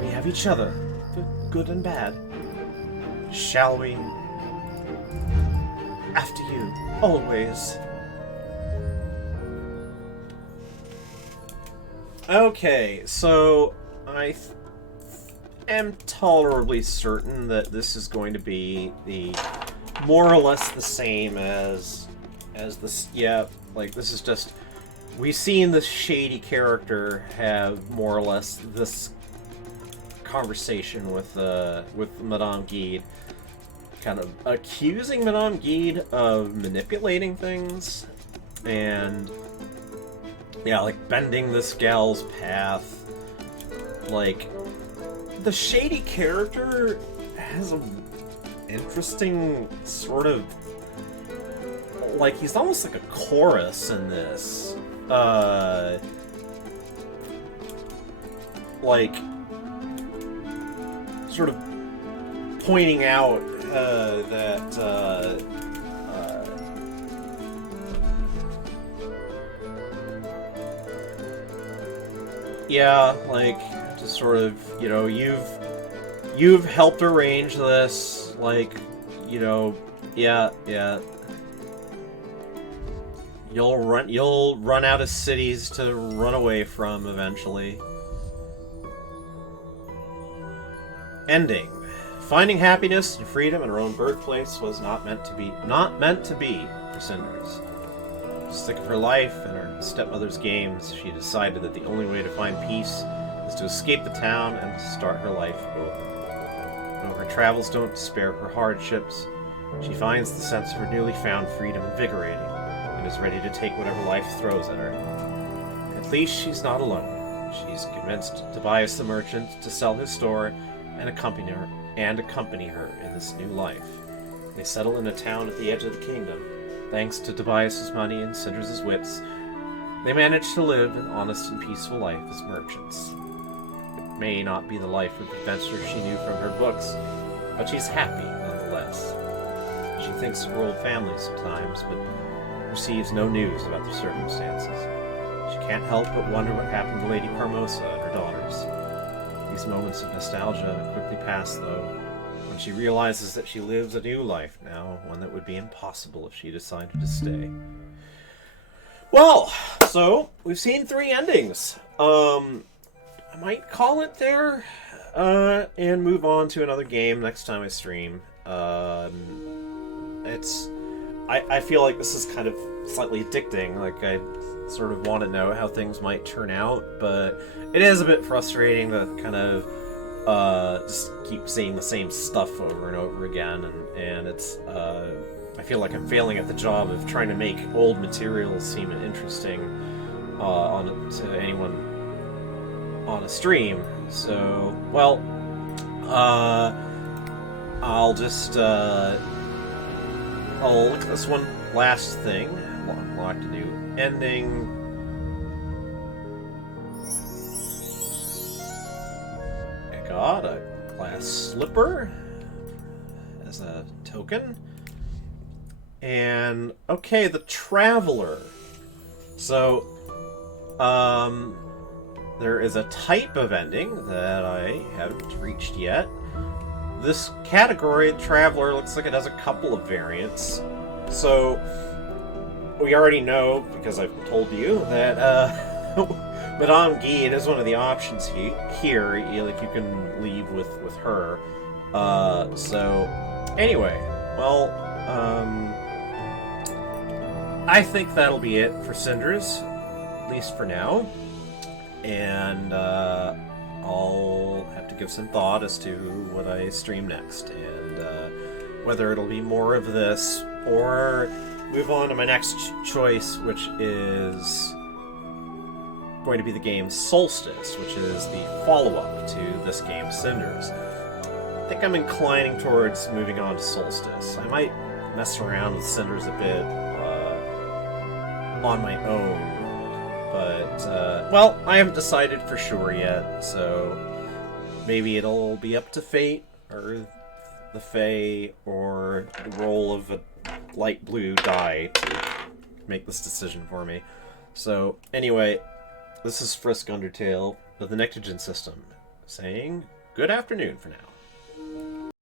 We have each other, for good and bad. Shall we? After you, always. Okay, so I am tolerably certain that this is going to be the more or less the same as this. Yeah, like this is just we've seen this shady character have more or less this conversation with Madame Guide, kind of accusing Madame Guide of manipulating things and yeah, like bending this gal's path. Like the shady character has a interesting sort of like he's almost like a chorus in this. Like sort of pointing out that yeah, like just sort of, you know, you've helped arrange this, like, you know, yeah. You'll run out of cities to run away from eventually. Ending. Finding happiness and freedom in her own birthplace was not meant to be for Cinders. Sick of her life and her stepmother's games, she decided that the only way to find peace is to escape the town and start her life over. Though her travels don't spare her hardships, she finds the sense of her newly found freedom invigorating and is ready to take whatever life throws at her. At least she's not alone. She's convinced Tobias the merchant to sell his store and accompany her in this new life. They settle in a town at the edge of the kingdom. Thanks to Tobias's money and Cinders' wits, they manage to live an honest and peaceful life as merchants. It may not be the life of adventure she knew from her books, but she's happy nonetheless. She thinks of her old family sometimes, but receives no news about their circumstances. She can't help but wonder what happened to Lady Carmosa and her daughters. These moments of nostalgia quickly pass, though, when she realizes that she lives a new life now, one that would be impossible if she decided to stay. Well, so, we've seen 3 endings. I might call it there, and move on to another game next time I stream. I feel like this is kind of slightly addicting, like I sort of want to know how things might turn out, but it is a bit frustrating to kind of just keep seeing the same stuff over and over again, and it's I feel like I'm failing at the job of trying to make old materials seem interesting to anyone on a stream. So, well, I'll just, I'll look at this one last thing. Unlock a new ending. I got a glass slipper as a token. And, okay, the Traveler. So, there is a type of ending that I haven't reached yet. This category, Traveler, looks like it has a couple of variants. So, we already know, because I've told you, that Madame Guide is one of the options here. You can leave with her. So, anyway, well, I think that'll be it for Cinders, at least for now. And I'll have to give some thought as to what I stream next, and whether it'll be more of this or move on to my next choice, which is going to be the game Solstice, which is the follow-up to this game Cinders. I think I'm inclining towards moving on to Solstice. I might mess around with Cinders a bit on my own, but, well, I haven't decided for sure yet, so maybe it'll be up to fate, or the Fae, or the roll of a light blue die to make this decision for me. So, anyway, this is Frisk Undertale of the Nectogen system, saying good afternoon for now.